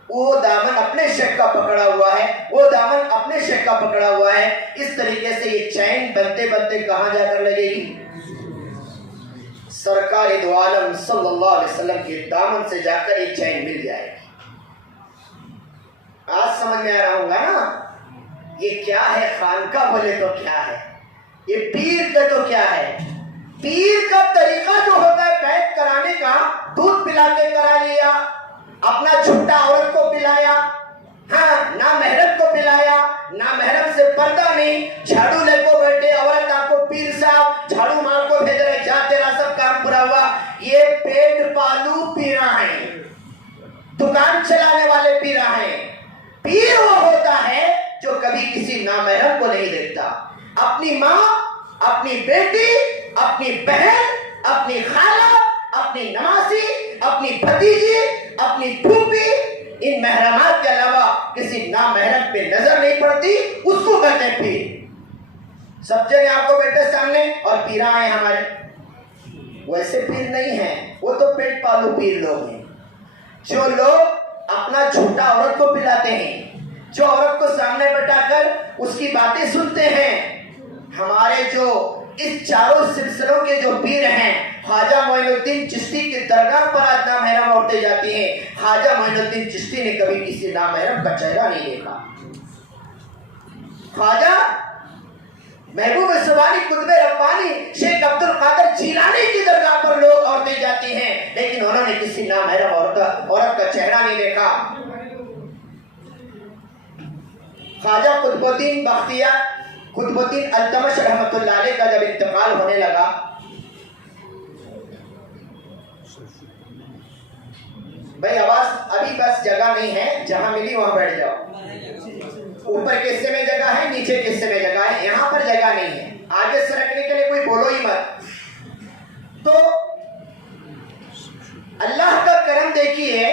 وہ دامن اپنے شیخ کا پکڑا ہوا ہے، وہ دامن اپنے شیخ کا پکڑا ہوا ہے۔ اس طریقے سے یہ چین بنتے بنتے کہاں جا کر لگے گی؟ سرکار دو عالم صلی اللہ علیہ وسلم کے دامن سے جا کر یہ چین مل جائے گی۔ آج سمجھ میں آ رہا ہوگا نا یہ کیا ہے؟ خانقاہ بولے تو کیا ہے، یہ پیر کا تو کیا ہے؟ پیر کا طریقہ جو ہوتا ہے بیعت کرانے کا، دودھ پلا کے کرا لیا، اپنا چھوٹا عورت کو پلایا، ہاں نامحرم کو پلایا، نامحرم سے پردہ نہیں، جھاڑو لے کو بیٹھے، عورت آپ کو پیر صاحب جھاڑو مار کو بھیج رہے، جا تیرا سب کام پورا ہوا۔ یہ پیٹ پالو پیرا ہیں، دکان چلانے والے پیرا ہیں۔ پیر وہ ہوتا ہے جو کبھی کسی نامحرم کو نہیں دیکھتا، اپنی ماں، اپنی بیٹی، اپنی بہن، اپنی خالہ، اپنی نمازی، اپنی بھتیجی، اپنی پھوپھی، ان محرمات کے علاوہ کسی نامحرم پہ نظر نہیں پڑتی، اس کو کہتے ہیں پیر۔ سب جنے آپ کو بیٹھے سامنے اور پیرا ہیں ہمارے، ویسے پیر نہیں ہیں، وہ تو پیٹ پالو پیر لوگ ہیں، جو لوگ اپنا چھوٹا عورت کو پلاتے ہیں، جو عورت کو سامنے بٹھا کر اس کی باتیں سنتے ہیں۔ ہمارے جو اس چاروں سلسلوں کے جو پیر ہیں، خواجہ معین الدین چشتی کی درگاہ پر آج نامحرم عورتیں جاتی ہیں۔ خواجہ معین الدین چشتی نے کبھی کسی نامحرم کا چہرہ نہیں دیکھا۔ خواجہ محبوب سبحانی قطب ربانی شیخ عبد القادر جیلانی کی درگاہ پر لوگ عورتیں جاتی ہیں، لیکن انہوں نے کسی نامحرم عورت کا چہرہ نہیں دیکھا۔ خواجہ قطب الدین بختیار، قطب الدین التمش رحمۃ اللہ علیہ کا جب انتقال ہونے لگا، بھائی آواز ابھی بس جگہ نہیں ہے، جہاں ملی وہاں بیٹھ جاؤ۔ اوپر کے حصے میں جگہ ہے، نیچے کے حصے میں جگہ ہے، یہاں پر جگہ نہیں ہے، آگے سرکنے کے لیے کوئی بولو ہی مت۔ تو اللہ کا کرم دیکھیے،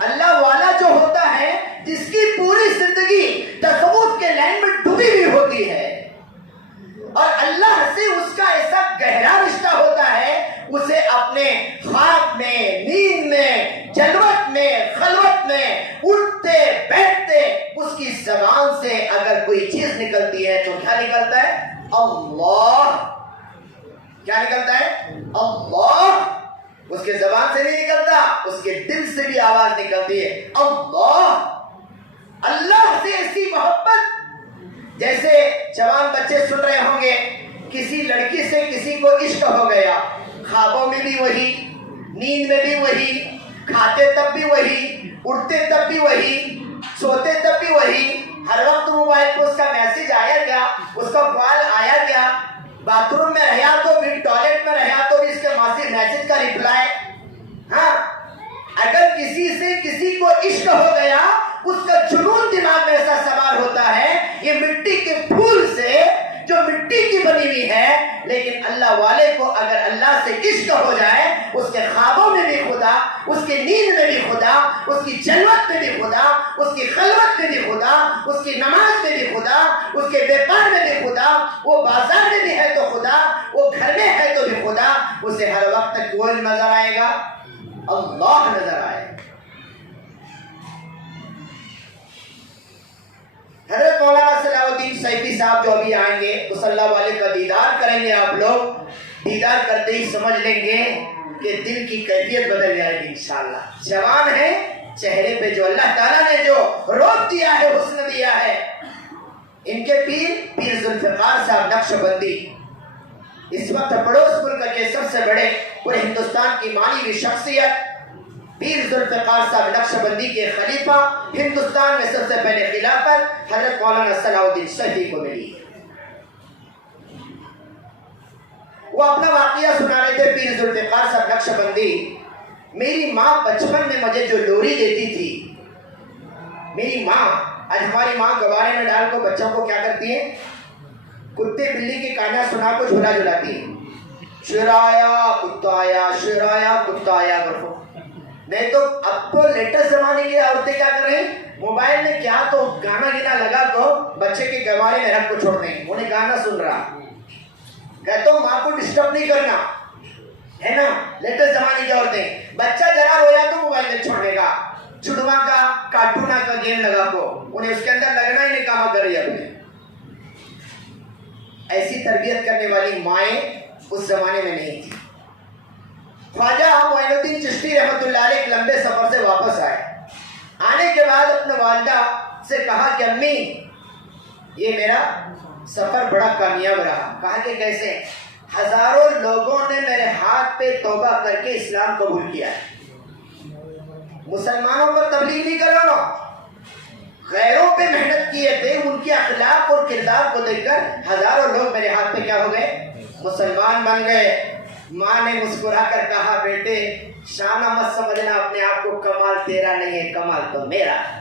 اللہ والا جو ہوتا ہے جس کی پوری زندگی تصوف کے لائن میں ڈوبی ہوئی ہوتی ہے اور اللہ سے اس کا ایسا گہرا رشتہ ہوتا ہے، اسے اپنے خواب میں، نیند میں، جلوت میں، خلوت میں، اٹھتے بیٹھتے اس کی زبان سے اگر کوئی چیز نکلتی ہے تو کیا نکلتا ہے؟ اللہ۔ کیا نکلتا ہے؟ اللہ۔ اس کے زبان سے نہیں نکلتا، اس کے دل سے بھی آواز نکلتی ہے، اللہ۔ اللہ سے ایسی محبت، جیسے جوان بچے سن رہے ہوں گے، کسی لڑکی سے کسی کو عشق ہو گیا، خوابوں میں بھی وہی، نیند میں بھی وہی، کھاتے تب بھی وہی، اٹھتے تب بھی وہی، سوتے تب بھی وہی، ہر وقت موبائل پہ اس کا میسج آیا کیا، اس کا کال آیا کیا، باتھ روم میں رہا تو بھی، ٹوائلٹ میں رہا تو بھی اس کے میسج کا ریپلائی۔ ہاں، اگر کسی سے کسی کو عشق ہو گیا، اس کا جنون دماغ میں ایسا سوار ہوتا ہے، یہ مٹی کے پھول سے جو مٹی کی بنی ہوئی ہے، لیکن اللہ والے کو اگر اللہ سے عشق ہو جائے، اس کے خوابوں میں بھی خدا، اس کی نیند میں بھی خدا، اس کی جلوت میں بھی خدا، اس کی خلوت میں بھی خدا، اس کی نماز میں بھی خدا، اس کے بیپار میں بھی خدا، وہ بازار میں بھی ہے تو خدا، وہ گھر میں ہے تو بھی خدا، اسے ہر وقت کون نظر آئے گا؟ اللہ نظر آئے گا۔ حضرت مولانا صلاح الدین سیفی صاحب جو ابھی آئیں گے، اس اللہ والے کا دیدار کریں گے، آپ لوگ دیدار کرتے ہی سمجھ لیں گے کہ دل کی کیفیت بدل جائے گی انشاءاللہ۔ جوان ہے، چہرے پہ جو اللہ تعالیٰ نے جو روپ دیا ہے، حسن دیا ہے۔ ان کے پیر ذوالفقار صاحب نقش بندی، اس وقت پڑوس ملک کے سب سے بڑے پورے ہندوستان کی مانی ہوئی شخصیت پیر ذوالفقار صاحب نقش بندی کے خلیفہ، ہندوستان میں سب سے پہلے خلافت حضرت مولانا صلاح الدین سیفی کو ملی۔ وہ اپنا واقعہ سنا رہے تھے پیر ذوالفقار صاحب نقش بندی، میری ماں بچپن میں مجھے جو لوری دیتی تھی، میری ماں، آج ہماری ماں گوارے میں ڈال کو بچوں کو کیا کرتی ہے؟ کتے بلی کی کہانیاں سنا کو جھولا جھلاتی ہے۔ شرایا کتا آیا، شرایا کتا آیا کرو. نہیں تو اب تو لیٹسٹ زمانے کی عورتیں کیا کر رہی ہیں، موبائل میں کیا تو گانا گینا لگا تو بچے کے گوارے میں رکھ کو چھوڑ دیں، انہیں گانا سن رہا. کہتا ہوں ماں کو ڈسٹرب نہیں کرنا ہے نا. لیٹسٹ زمانے کی عورتیں بچہ ذرا رویا تو موبائل میں چھوڑنے کا، چڑوا کا کارٹونا کا گیم لگا کو انہیں اس کے اندر لگنا ہی نہیں کام کر رہی ہے. اپنے ایسی تربیت کرنے والی مائیں اس زمانے میں نہیں تھی. خواجہ معین الدین چشتی رحمۃ اللہ علیہ ایک لمبے سفر سے واپس آئے. آنے کے بعد اپنے والدہ سے کہا کہ امی یہ میرا سفر بڑا کامیاب رہا. کہا کہ کیسے؟ ہزاروں لوگوں نے میرے ہاتھ پہ توبہ کر کے اسلام قبول کیا ہے. مسلمانوں پر تبلیغ نہیں کر رہا، غیروں پہ محنت کیے تھے، ان کے اخلاق اور کردار کو دیکھ کر ہزاروں لوگ میرے ہاتھ پہ کیا ہو گئے، مسلمان بن گئے. ماں نے مسکرا کر کہا بیٹے شانہ مت سمجھنا اپنے آپ کو، کمال تیرا نہیں ہے، کمال تو میرا ہے.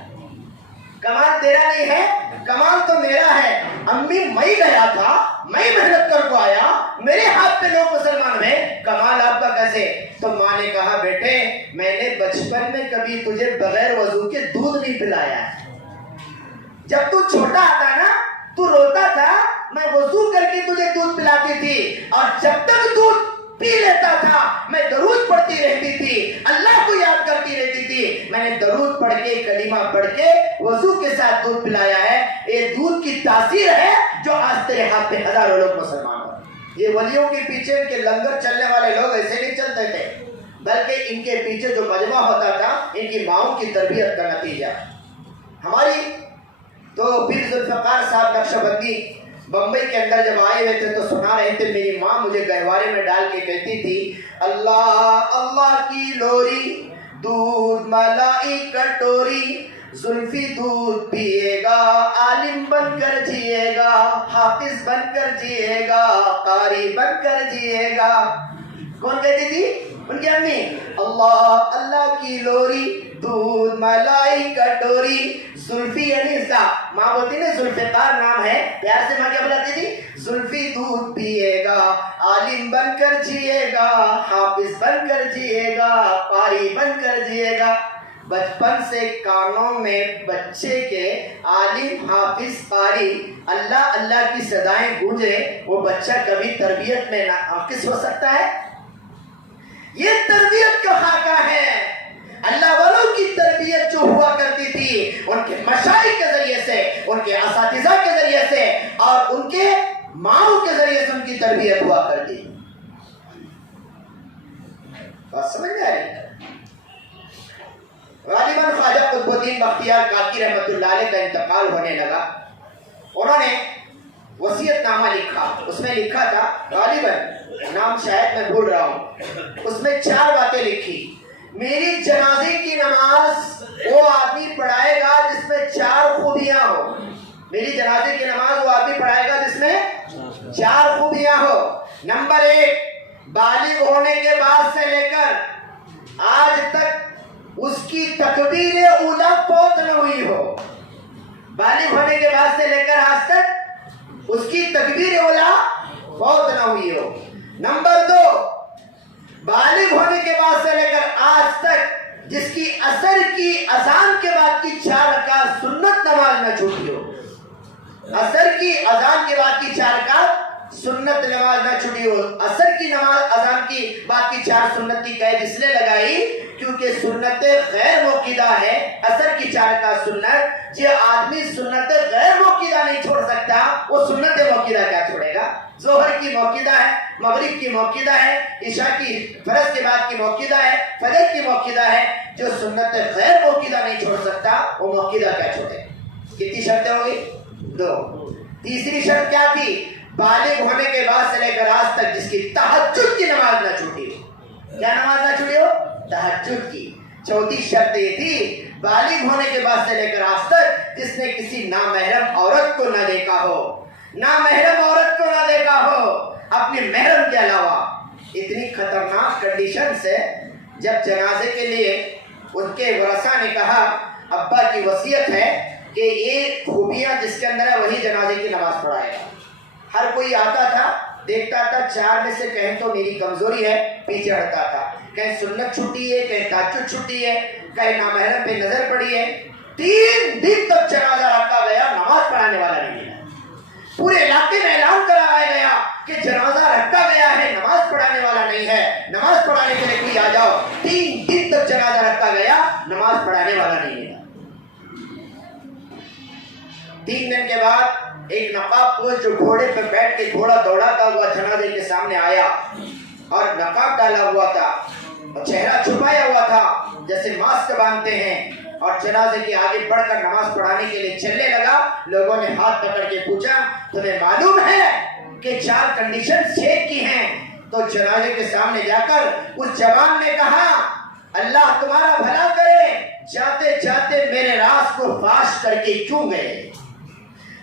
کمال تیرا نہیں ہے، کمال تو میرا ہے. امی میں گیا تھا، میں محنت کر کو آیا، میرے ہاتھ پہ لوگ مسلمان ہوئے، کمال آپ کا کیسے؟ تو ماں نے کہا بیٹے میں نے بچپن میں کبھی تجھے بغیر وضو کے دودھ نہیں پلایا ہے. جب تو چھوٹا تھا نا تو روتا تھا، میں وضو کر کے تجھے دودھ پلاتی تھی، اور جب تک دودھ پی لیتا تھا میں درود پڑھتی رہتی تھی، اللہ کو یاد کرتی رہتی تھی. میں نے درود پڑھ کے کلمہ پڑھ کے وضو کے ساتھ دودھ پلایا ہے. یہ دودھ کی تاثیر ہے جو آج تیرے ہاتھ پہ ہزاروں لوگ مسلمان ہو. یہ ولیوں کے پیچھے ان کے لنگر چلنے والے لوگ ایسے نہیں چلتے تھے، بلکہ ان کے پیچھے جو مجمع ہوتا تھا ان کی ماؤں کی تربیت کا نتیجہ. ہماری تو پھر ذوالفقار صاحب نقشبندی بمبئی کے اندر جب آئے ہوئے تھے تو سنا رہے تھے، میری ماں مجھے گہوارے میں ڈال کے کہتی تھی اللہ اللہ کی لوری دودھ ملائی کٹوری، زلفی دودھ پیے گا عالم بن کر جیے گا، حافظ بن کر جیے گا، قاری بن کر جیے گا. کون کہتی تھی؟ ان کی امی. اللہ اللہ کی لوری دودھ ملائی کٹوری، زلفی یعنی ماں بولتی نا ذوالفقار نام ہے، پیار سے ماں کیا بلاتی تھی؟ زلفی دودھ پیے گا عالم بن کر جیے گا، حافظ بن کر جیے گا، قاری بن کر جیے گا. بچپن سے کانوں میں بچے کے عالم حافظ قاری اللہ اللہ کی صدائیں گونجے، وہ بچہ کبھی تربیت میں ناقص ہو سکتا ہے؟ یہ تربیت کا خاکہ ہے. اللہ والوں کی تربیت جو ہوا کرتی تھی ان کے مشائخ کے ذریعے سے، ان کے اساتذہ کے ذریعے سے اور ان کے ماؤں کے ذریعے سے ان کی تربیت ہوا کرتی. بات سمجھ میں آ رہی ہے؟ غالباً خواجہ قطب الدین بختیار کاکی رحمۃ اللہ علیہ کا انتقال ہونے لگا. انہوں نے وصیت نامہ لکھا، اس میں لکھا تھا، غالباً نام شاید میں بھول رہا ہوں، اس میں 4 باتیں لکھی. میری جنازے کی نماز وہ آدمی پڑھائے گا جس میں 4 خوبیاں ہو. میری جنازے کی نماز وہ آدمی پڑھائے گا جس میں 4 خوبیاں ہو. نمبر 1، بالغ ہونے کے بعد سے لے کر آج تک اس کی تکبیر اولا فوت نہ ہوئی ہو. بالغ ہونے کے بعد سے لے کر آج تک اس کی تکبیر اولا فوت نہ ہوئی ہو. نمبر 2، بالغ ہونے کے بعد سے لے کر آج تک جس کی عصر کی اذان کے بعد کی 4 رکعت سنت نماز نہ چھوٹی ہو. عصر کی اذان کے بعد کی 4 رکعت سنت نماز نہ چھوٹی ہو. عصر کی نماز اذان کی بعد کی 4 سنت کی قید اس لیے لگائی کیونکہ سنت غیر موقدہ ہے. عصر کی 4 رکعت سنت، جو آدمی سنت غیر موقدہ نہیں چھوڑ سکتا وہ سنت موقدہ کیا چھوڑے گا؟ ظہر کی موقدہ ہے، مغرب کی موقدہ ہے، عشاء کی فرض کے بعد کی موقدہ ہے، فجر کی موقدہ ہے. جو سنت غیر موقدہ نہیں چھوڑ سکتا وہ موقدہ کیا چھوڑے؟ کتنی شرطیں ہو گئی؟ 2. تیسری شرط کیا تھی؟ بالغ ہونے کے بعد سے لے کر آج تک جس کی تہجد کی نماز نہ چھوٹی ہو. کیا نماز نہ چھوٹی ہو؟ تہجد کی. چوتھی شرط یہ تھی بالغ ہونے کے بعد سے لے کر آج تک جس نے کسی نامحرم عورت کو نہ دیکھا ہو. نامحرم عورت کو نہ دیکھا ہو اپنے محرم کے علاوہ. اتنی خطرناک کنڈیشن سے جب جنازے کے لیے ان کے ورثہ نے کہا ابا کی وصیت ہے کہ یہ خوبیاں جس کے اندر ہے وہی جنازے کی نماز پڑھائے گا. ہر کوئی آتا تھا دیکھتا تھا 4 میں سے کہیں تو میری کمزوری ہے پیچھے ہٹتا تھا، کہیں سنت چھٹی ہے، کہیں تہجد چھٹی ہے، کہیں نامحرم پہ نظر پڑی ہے۔ 3 دن تک جنازہ رکھا گیا، نماز پڑھانے والا نہیں ملا۔ پورے علاقے میں اعلان کرایا گیا کہ جنازہ رکھا گیا ہے، نماز پڑھانے والا نہیں ہے، نماز پڑھانے کے لیے کوئی آ جاؤ۔ 3 دن تک جنازہ رکھا گیا، نماز پڑھانے والا نہیں ملا۔ 3 دن کے بعد ایک نقاب پوش جو گھوڑے پہ بیٹھ کے گھوڑا دوڑاتا ہوا جنازے کے سامنے آیا اور نقاب ڈالا ہوا تھا اور چہرہ چھپایا ہوا تھا جیسے ماسک باندھتے ہیں، اور جنازے کے آگے بڑھ کر نماز پڑھانے کے لیے چلنے لگا۔ لوگوں نے ہاتھ پکڑ کے پوچھا تمہیں معلوم ہے کہ 4 کنڈیشن چیک کی ہیں؟ تو جنازے کے سامنے جا کر اس جوان نے کہا اللہ تمہارا بھلا کرے، جاتے جاتے میرے راز کو فاش کر کے کیوں گئے؟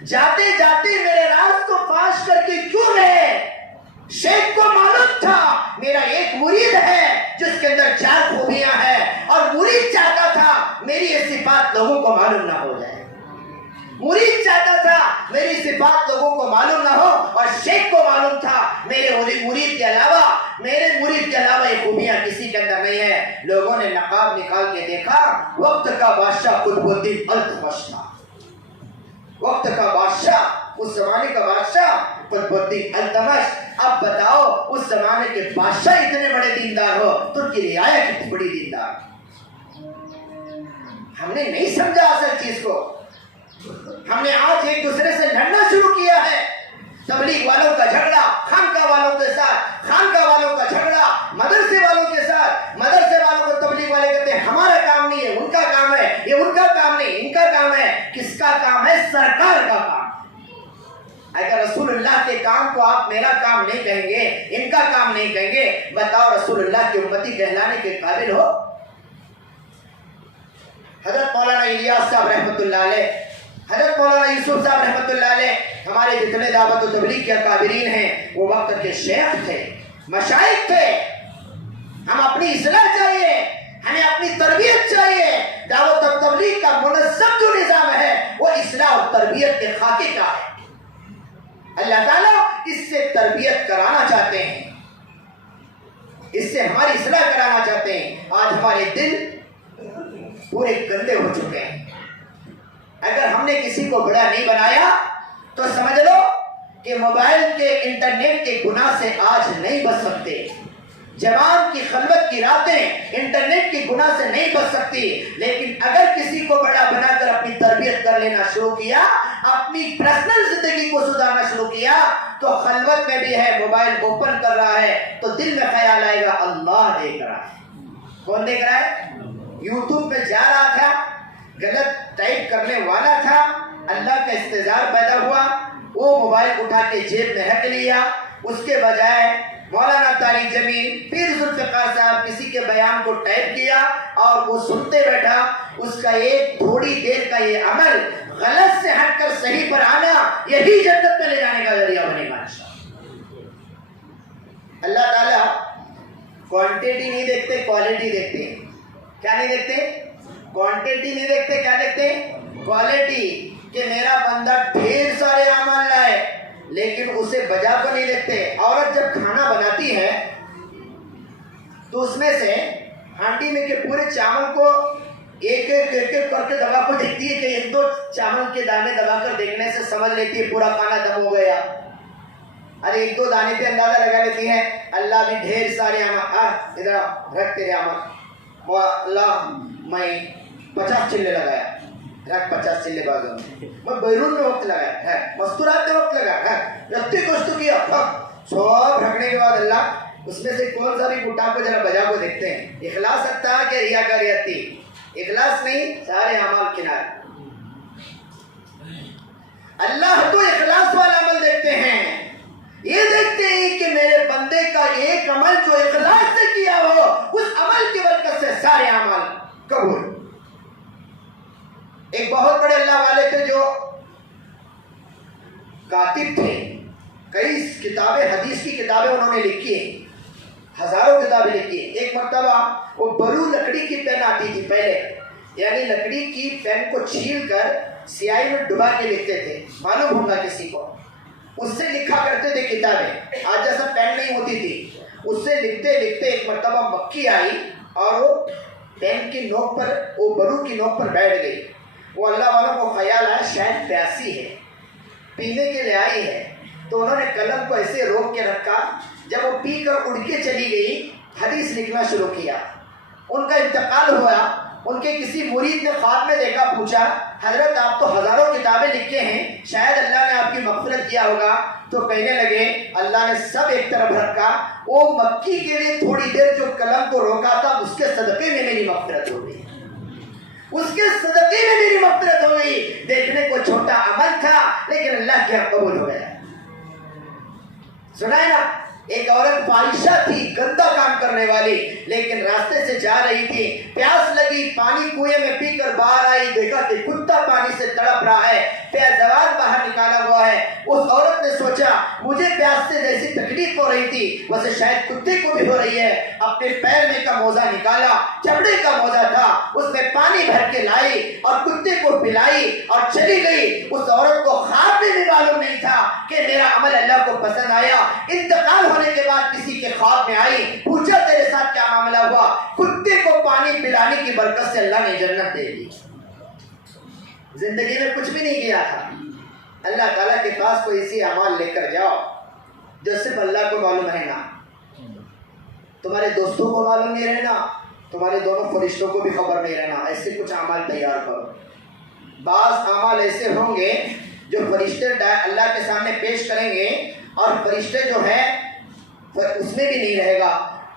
جاتے جاتے میرے راز کو فاش کر کے کیوں گئے؟ شیخ کو معلوم تھا میرا ایک مرید ہے جس کے اندر 4 خوبیاں ہیں، اور مرید چاہتا تھا میری یہ صفات لوگوں کو معلوم نہ ہو جائے۔ مرید چاہتا تھا میری صفات لوگوں کو معلوم نہ ہو، اور شیخ کو معلوم تھا میرے مرید کے علاوہ یہ خوبیاں کسی کے اندر نہیں ہے۔ لوگوں نے نقاب نکال کے دیکھا، وقت کا بادشاہ قطب الدین التمش تھا۔ وقت کا بادشاہ، اس زمانے کا بادشاہ قطب الدین التمش۔ اب بتاؤ اس زمانے کے بادشاہ اتنے بڑے دیندار ہو تو ان کی رعایا کتنی بڑی دیندار۔ ہم نے نہیں سمجھا اصل چیز کو، ہم نے آج ایک دوسرے سے لڑنا شروع کیا ہے۔ تبلیغ والوں کا جھگڑا خانقاہ والوں کے ساتھ، خانقاہ والوں کا جھگڑا مدرسے والوں کے ساتھ، مدرسے والوں کو تبلیغ والے کہتے ہیں ہمارا کام نہیں ہے، ان کا کام ہے، یہ ان کا کام نہیں ان کا کام ہے۔ کس کا کام ہے؟ سرکار کا کام۔ اگر رسول اللہ کے کام کو آپ میرا کام نہیں کہیں گے، ان کا کام نہیں کہیں گے، بتاؤ رسول اللہ کی امتی کہلانے کے قابل ہو؟ حضرت مولانا الیاس صاحب رحمۃ اللہ علیہ، حضرت مولانا یوسف صاحب رحمۃ اللہ علیہ، ہمارے جتنے دعوت و تبلیغ کے اکابرین ہیں وہ وقت کے شیخ تھے، مشائخ تھے۔ ہم اپنی اصلاح چاہیے، ہمیں اپنی تربیت چاہیے۔ دعوت و تبلیغ کا منظم جو نظام ہے وہ اصلاح و تربیت کے خاکے کا ہے۔ اللہ تعالیٰ اس سے تربیت کرانا چاہتے ہیں، اس سے ہماری اصلاح کرانا چاہتے ہیں۔ آج ہمارے دل پورے گندے ہو چکے ہیں۔ اگر ہم نے کسی کو بڑا نہیں بنایا تو سمجھ لو کہ موبائل کے انٹرنیٹ کے گناہ سے آج نہیں بچ سکتے۔ جوان کی خلوت کی راتیں انٹرنیٹ کی گناہ سے نہیں بچ سکتی، لیکن اگر کسی کو بڑا بنا کر اپنی تربیت کر لینا شروع کیا، اپنی پرسنل زندگی کو سدھارنا شروع کیا، تو خلوت میں بھی ہے، موبائل اوپن کر رہا ہے تو دل میں خیال آئے گا اللہ دیکھ رہا ہے۔ کون دیکھ رہا ہے؟ یوٹیوب پہ جا رہا تھا، غلط ٹائپ کرنے والا تھا، اللہ کا استحضار پیدا ہوا، وہ موبائل اٹھا کے جیب میں رکھ لیا۔ اس کے بجائے مولانا طارق جمیل، پیر ذوالفقار صاحب کسی کے بیان کو ٹائپ کیا اور وہ سنتے بیٹھا۔ اس کا ایک تھوڑی دیر کا یہ عمل غلط سے ہٹ کر صحیح پر آنا، یہی جنت میں لے جانے کا ذریعہ بنے گا۔ اللہ تعالیٰ کوانٹیٹی نہیں دیکھتے، کوالٹی دیکھتے ہیں۔ کیا نہیں دیکھتے؟ کوانٹیٹی نہیں دیکھتے، کیا دیکھتے؟ کوالٹی، کہ میرا بندہ ڈھیر سارے اعمال لائے لیکن اسے بجا کو نہیں دیکھتے۔ عورت جب کھانا بناتی ہے تو اس میں سے ہانڈی میں کے پورے چاول کو ایک ایک کر کے دبا کو دیکھتی ہے کہ 1-2 چاول کے دانے دبا کر دیکھنے سے سمجھ لیتی ہے پورا کھانا دم ہو گیا۔ ارے 1-2 دانے پہ اندازہ لگا لیتی ہے۔ اللہ بھی ڈھیر سارے اعمال، ادھر رکھ تیرے اعمال، اللہ میں 50 چلے لگایا، رکھ 50 چلے بازو میں بیرون میں وقت لگایا ہے، مستورات میں وقت لگایا ہے، رتی کچھ تو کیا سب رکھنے کے بعد اللہ اس میں سے کون سا بھی گٹا کو ذرا بجا کو دیکھتے ہیں۔ اخلاص رکھتا ہے کہ ریاکاریت تھی؟ اخلاص نہیں، سارے اعمال کنارے۔ اللہ تو اخلاص والا عمل دیکھتے ہیں، یہ دیکھتے ہیں کہ میرے بندے کا ایک عمل جو اخلاص سے کیا ہو، اس عمل کی برکت سے سارے اعمال قبول۔ ایک بہت بڑے اللہ والے تھے جو کاتب تھے، کئی کتابیں، حدیث کی کتابیں انہوں نے لکھی ہیں، ہزاروں کتابیں لکھی ہیں۔ ایک مرتبہ وہ بلو لکڑی کی پین آتی تھی پہلے، یعنی لکڑی کی پین کو چھیل کر سیاہی میں ڈبا کے لکھتے تھے، معلوم ہوگا کسی کو۔ اس سے لکھا کرتے تھے کتابیں، آج جیسا پین نہیں ہوتی تھی، اس سے لکھتے لکھتے ایک مرتبہ مکھی آئی اور وہ پین کی نوک پر، وہ برو کی نوک پر بیٹھ گئی۔ وہ اللہ والوں کو خیال آیا شاید پیاسی ہے، پینے کے لیے آئی ہے، تو انہوں نے قلم کو ایسے روک کے رکھا، جب وہ پی کر اڑ کے چلی گئی حدیث لکھنا شروع کیا۔ ان کا انتقال ہوا، ان کے کسی مرید نے خواب میں دیکھا، پوچھا حضرت آپ تو ہزاروں کتابیں لکھے ہیں، شاید اللہ نے آپ کی مغفرت کیا ہوگا، تو کہنے لگے اللہ نے سب ایک طرف رکھا، وہ مکی کے لیے تھوڑی دیر جو قلم کو روکا تھا اس کے صدقے میں میری مغفرت ہو گئی، اس کے صدقے میں میری مغفرت ہو گئی۔ دیکھنے کو چھوٹا عمل تھا لیکن اللہ کے یہاں قبول ہو گیا۔ سنا ہے نا، ایک عورت فاحشہ تھی، گندا کام کرنے والی، لیکن راستے سے جا رہی تھی، پیاس لگی، پانی کنویں میں پی کر باہر آئی، دیکھا کہ کتا پانی سے تڑپ رہا ہے، زوال باہر نکالا ہوا ہے۔ اس عورت نے سوچا مجھے پیاس سے جیسی تکلیف ہو رہی تھی ویسے شاید کتے کو بھی ہو رہی ہے، اپنے پیر میں کا موزہ نکالا، چمڑے کا موزہ تھا، اس میں پانی بھر کے لائی اور کتے کو پلائی اور چلی گئی۔ اس عورت کو خواب میں بھی معلوم نہیں تھا کہ میرا عمل اللہ کو پسند آیا۔ انتقال ہونے کے بعد کسی کے خواب میں آئی، پوچھا تیرے ساتھ کیا معاملہ ہوا؟ کتے کو پانی پلانے کی برکت سے اللہ نے جنت دے دی۔ زندگی میں کچھ بھی نہیں کیا تھا، اللہ تعالیٰ کے پاس کوئی ایسی اعمال لے کر جاؤ جو صرف اللہ کو معلوم رہنا، تمہارے دوستوں کو معلوم نہیں رہنا، تمہارے دونوں فرشتوں کو بھی خبر نہیں رہنا، ایسے کچھ اعمال تیار کرو۔ بعض اعمال ایسے ہوں گے جو فرشتے اللہ کے سامنے پیش کریں گے اور فرشتے جو ہیں اس میں بھی نہیں رہے گا۔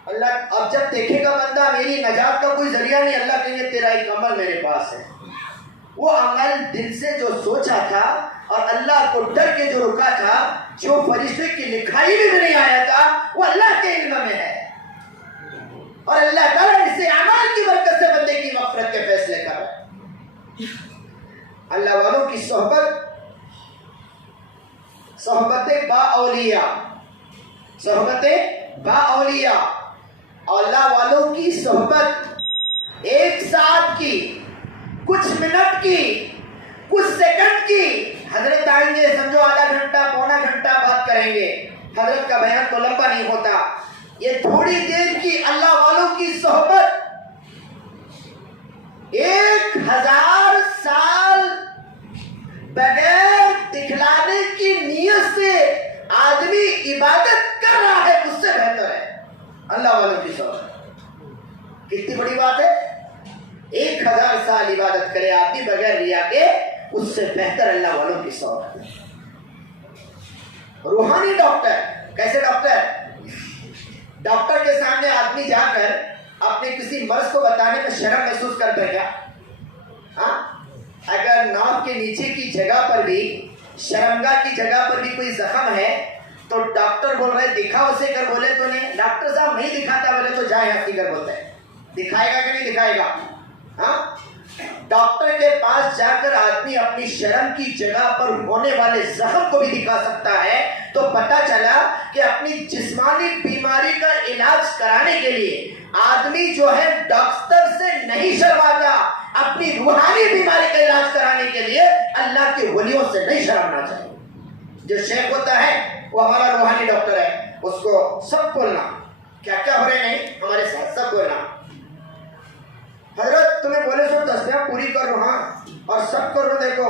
اللہ اب جب دیکھے گا بندہ میری نجات کا کوئی ذریعہ نہیں، اللہ کہیں گے تیرا ایک عمل میرے پاس ہے، وہ عمل دل سے جو سوچا تھا اور اللہ کو ڈر کے جو رکا تھا، جو فرشتے کی لکھائی میں بھی نہیں آیا تھا، وہ اللہ کے علم میں ہے، اور اللہ تعالیٰ اسے اعمال کی برکت سے بندے کی مغفرت کے فیصلے کر رہا ہے۔ اللہ والوں کی صحبت با اولیاء، صحبت با اولیاء، اللہ والوں کی صحبت ایک ساتھ کی، کچھ منٹ کی، کچھ سیکنڈ کی، حضرت آئیں گے سمجھو آدھا گھنٹہ پونا گھنٹہ بات کریں گے، حضرت کا بیان تو لمبا نہیں ہوتا، یہ تھوڑی دیر کی اللہ والوں کی صحبت 1000 سال بغیر دکھلانے کی نیت سے آدمی عبادت کر رہا ہے، اس سے بہتر ہے اللہ والوں کی صحبت۔ کتنی بڑی بات ہے، 1000 سال عبادت کرے آدمی بغیر ریا کے، اس سے بہتر اللہ والوں کی صحبت۔ روحانی ڈاکٹر، کیسے ڈاکٹر؟ ڈاکٹر کے سامنے آدمی جا کر اپنے کسی مرض کو بتانے میں شرم محسوس کرتا ہے کیا؟ ہاں، اگر ناک کے نیچے کی جگہ پر بھی، شرمگاہ کی جگہ پر بھی کوئی زخم ہے تو ڈاکٹر بول رہے دکھا اسے کر، بولے تو نہیں، ڈاکٹر صاحب نہیں دکھاتا، بولے تو جائے ہاتھی کر بولتا ہے، دکھائے گا کہ نہیں دکھائے گا؟ ہاں، ڈاکٹر کے پاس جا کر آدمی اپنی شرم کی جگہ پر ہونے والے زخم کو بھی دکھا سکتا ہے، تو پتہ چلا کہ اپنی جسمانی بیماری کا علاج کرانے کے لیے آدمی جو ہے ڈاکٹر سے نہیں شرماتا، اپنی روحانی بیماری کا علاج کرانے کے لیے اللہ کے ولیوں سے نہیں شرمنا چاہیے۔ جو شیخ ہوتا ہے وہ ہمارا روحانی ڈاکٹر ہے، اس کو سب بولنا، کیا کیا ہو رہے نہیں ہمارے ساتھ سب بولنا، حضرت تمہیں بولے سو تسبیح پوری کر رہو، ہاں، اور سب کرو، دیکھو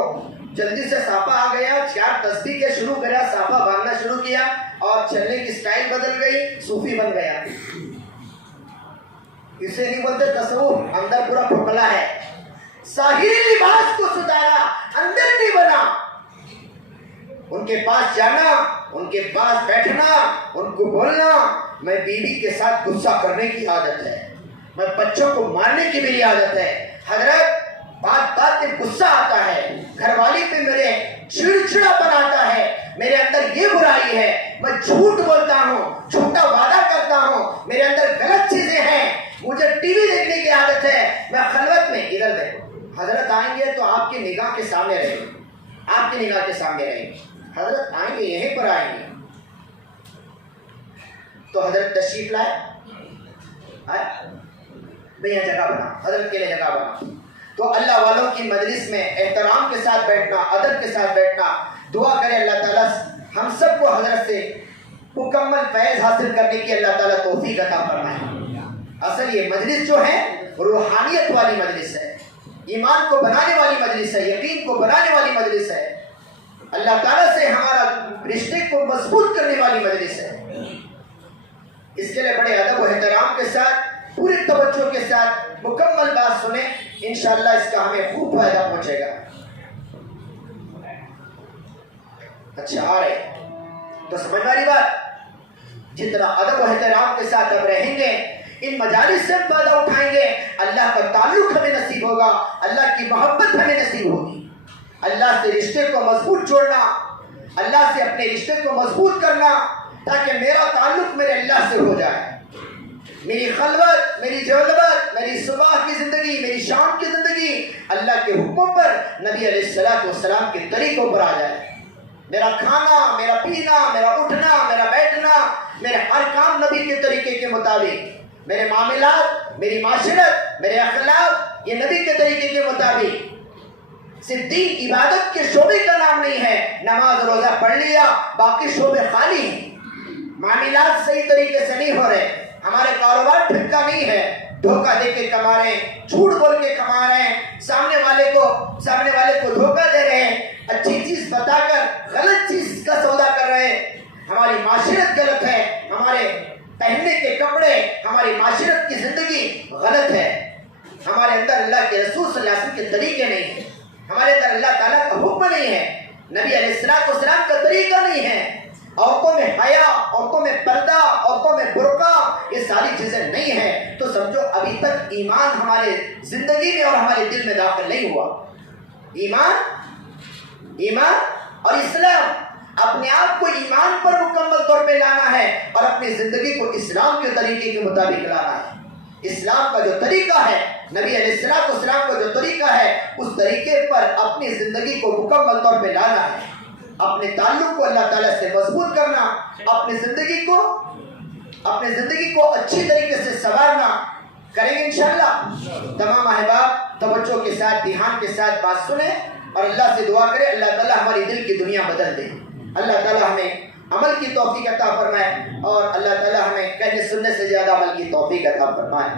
جلدی سے سانپا آ گیا، 4 تسبیح کے شروع کرا، سانپا باندھنا شروع کیا اور چلنے کی سٹائل بدل گئی، صوفی بن گیا۔ اسے نہیں بولتے تصوف، اندر پورا پھوکلا ہے، ظاہری لباس کو ستارا، اندر نہیں بنا۔ ان کے پاس جانا، ان کے پاس بیٹھنا، ان کو بولنا، میں بیوی کے ساتھ غصہ کرنے کی عادت ہے، میں بچوں کو مارنے کی میری عادت ہے، حضرت بات بات پہ غصہ آتا ہے، گھر والی پہ میرے چڑچڑا بناتا ہے، میرے اندر یہ برائی ہے، میں جھوٹ بولتا ہوں، جھوٹا وعدہ کرتا ہوں، میرے اندر غلط چیزیں ہیں، مجھے ٹی وی دیکھنے کی عادت ہے، میں خلوت میں، ادھر دیکھو حضرت آئیں گے تو آپ کی نگاہ کے سامنے رہیں گے، آپ کی نگاہ کے سامنے رہیں گے، حضرت آئیں گے یہیں پر آئیں گے، تو حضرت تشریف لائے، بھیا جگہ بنا، حضرت کے لیے جگہ بنا، تو اللہ والوں کی مجلس میں احترام کے ساتھ بیٹھنا، ادب کے ساتھ بیٹھنا، دعا کرے اللہ تعالیٰ ہم سب کو حضرت سے مکمل فیض حاصل کرنے کی اللہ تعالیٰ توفیق عطا فرمائے۔ اصل یہ مجلس جو ہے روحانیت والی مجلس ہے، ایمان کو بنانے والی مجلس ہے، یقین کو بنانے والی مجلس ہے، اللہ تعالیٰ سے ہمارا رشتے کو مضبوط کرنے والی مجلس ہے۔ اس کے لیے بڑے ادب و احترام کے ساتھ پوری توجہ کے ساتھ مکمل بات سنیں، انشاءاللہ اس کا ہمیں خوب فائدہ پہنچے گا۔ اچھا آ رہے تو سمجھ والی بات، جتنا ادب و احترام کے ساتھ ہم رہیں گے، ان مجالس سے فائدہ اٹھائیں گے، اللہ کا تعلق ہمیں نصیب ہوگا، اللہ کی محبت ہمیں نصیب ہوگی۔ اللہ سے رشتے کو مضبوط جوڑنا، اللہ سے اپنے رشتے کو مضبوط کرنا، تاکہ میرا تعلق میرے اللہ سے ہو جائے، میری خلوت، میری جلوت، میری صبح کی زندگی، میری شام کی زندگی اللہ کے حکموں پر، نبی علیہ الصلوۃ والسلام کے طریقوں پر آ جائے۔ میرا کھانا، میرا پینا، میرا اٹھنا، میرا بیٹھنا، میرے ہر کام نبی کے طریقے کے مطابق، میرے معاملات، میری معاشرت، میرے اخلاق یہ نبی کے طریقے کے مطابق۔ صرف دین عبادت کے شعبے کا نام نہیں ہے، نماز روزہ پڑھ لیا باقی شعبے خالی ہیں، معاملات صحیح طریقے سے نہیں ہو رہے، ہمارے کاروبار ٹھکا نہیں ہے، دھوکہ دے کے کما رہے ہیں، جھوٹ بول کے کما رہے ہیں، سامنے والے کو دھوکہ دے رہے ہیں، اچھی چیز بتا کر غلط چیز کا سودا کر رہے ہیں، ہماری معاشرت غلط ہے، ہمارے پہننے کے کپڑے، ہماری معاشرت کی زندگی غلط ہے، ہمارے اندر اللہ کے رسول صلی اللہ علیہ وسلم کے طریقے نہیں ہیں، ہمارے اندر اللہ تعالیٰ کا حکم نہیں ہے، نبی علیہ السلام کا طریقہ نہیں ہے، عورتوں میں حیا، عورتوں میں پردہ، عورتوں میں برقع، یہ ساری چیزیں نہیں ہیں، تو سمجھو ابھی تک ایمان ہمارے زندگی میں اور ہمارے دل میں داخل نہیں ہوا۔ ایمان اور اسلام، اپنے آپ کو ایمان پر مکمل طور پہ لانا ہے اور اپنی زندگی کو اسلام کے طریقے کے مطابق لانا ہے۔ اسلام کا جو طریقہ ہے، نبی علیہ السلام کا جو طریقہ ہے، اس طریقے پر اپنی زندگی کو مکمل طور پہ لانا ہے، اپنے تعلق کو اللہ تعالیٰ سے مضبوط کرنا، اپنی زندگی کو اچھی طریقے سے سنوارنا، کریں گے انشاءاللہ۔ تمام احباب توجہ کے ساتھ، دھیان کے ساتھ بات سنیں اور اللہ سے دعا کریں اللہ تعالیٰ ہماری دل کی دنیا بدل دے، اللہ تعالیٰ ہمیں عمل کی توفیق عطا فرمائے اور اللہ تعالیٰ ہمیں کہنے سننے سے زیادہ عمل کی توفیق عطا فرمائے۔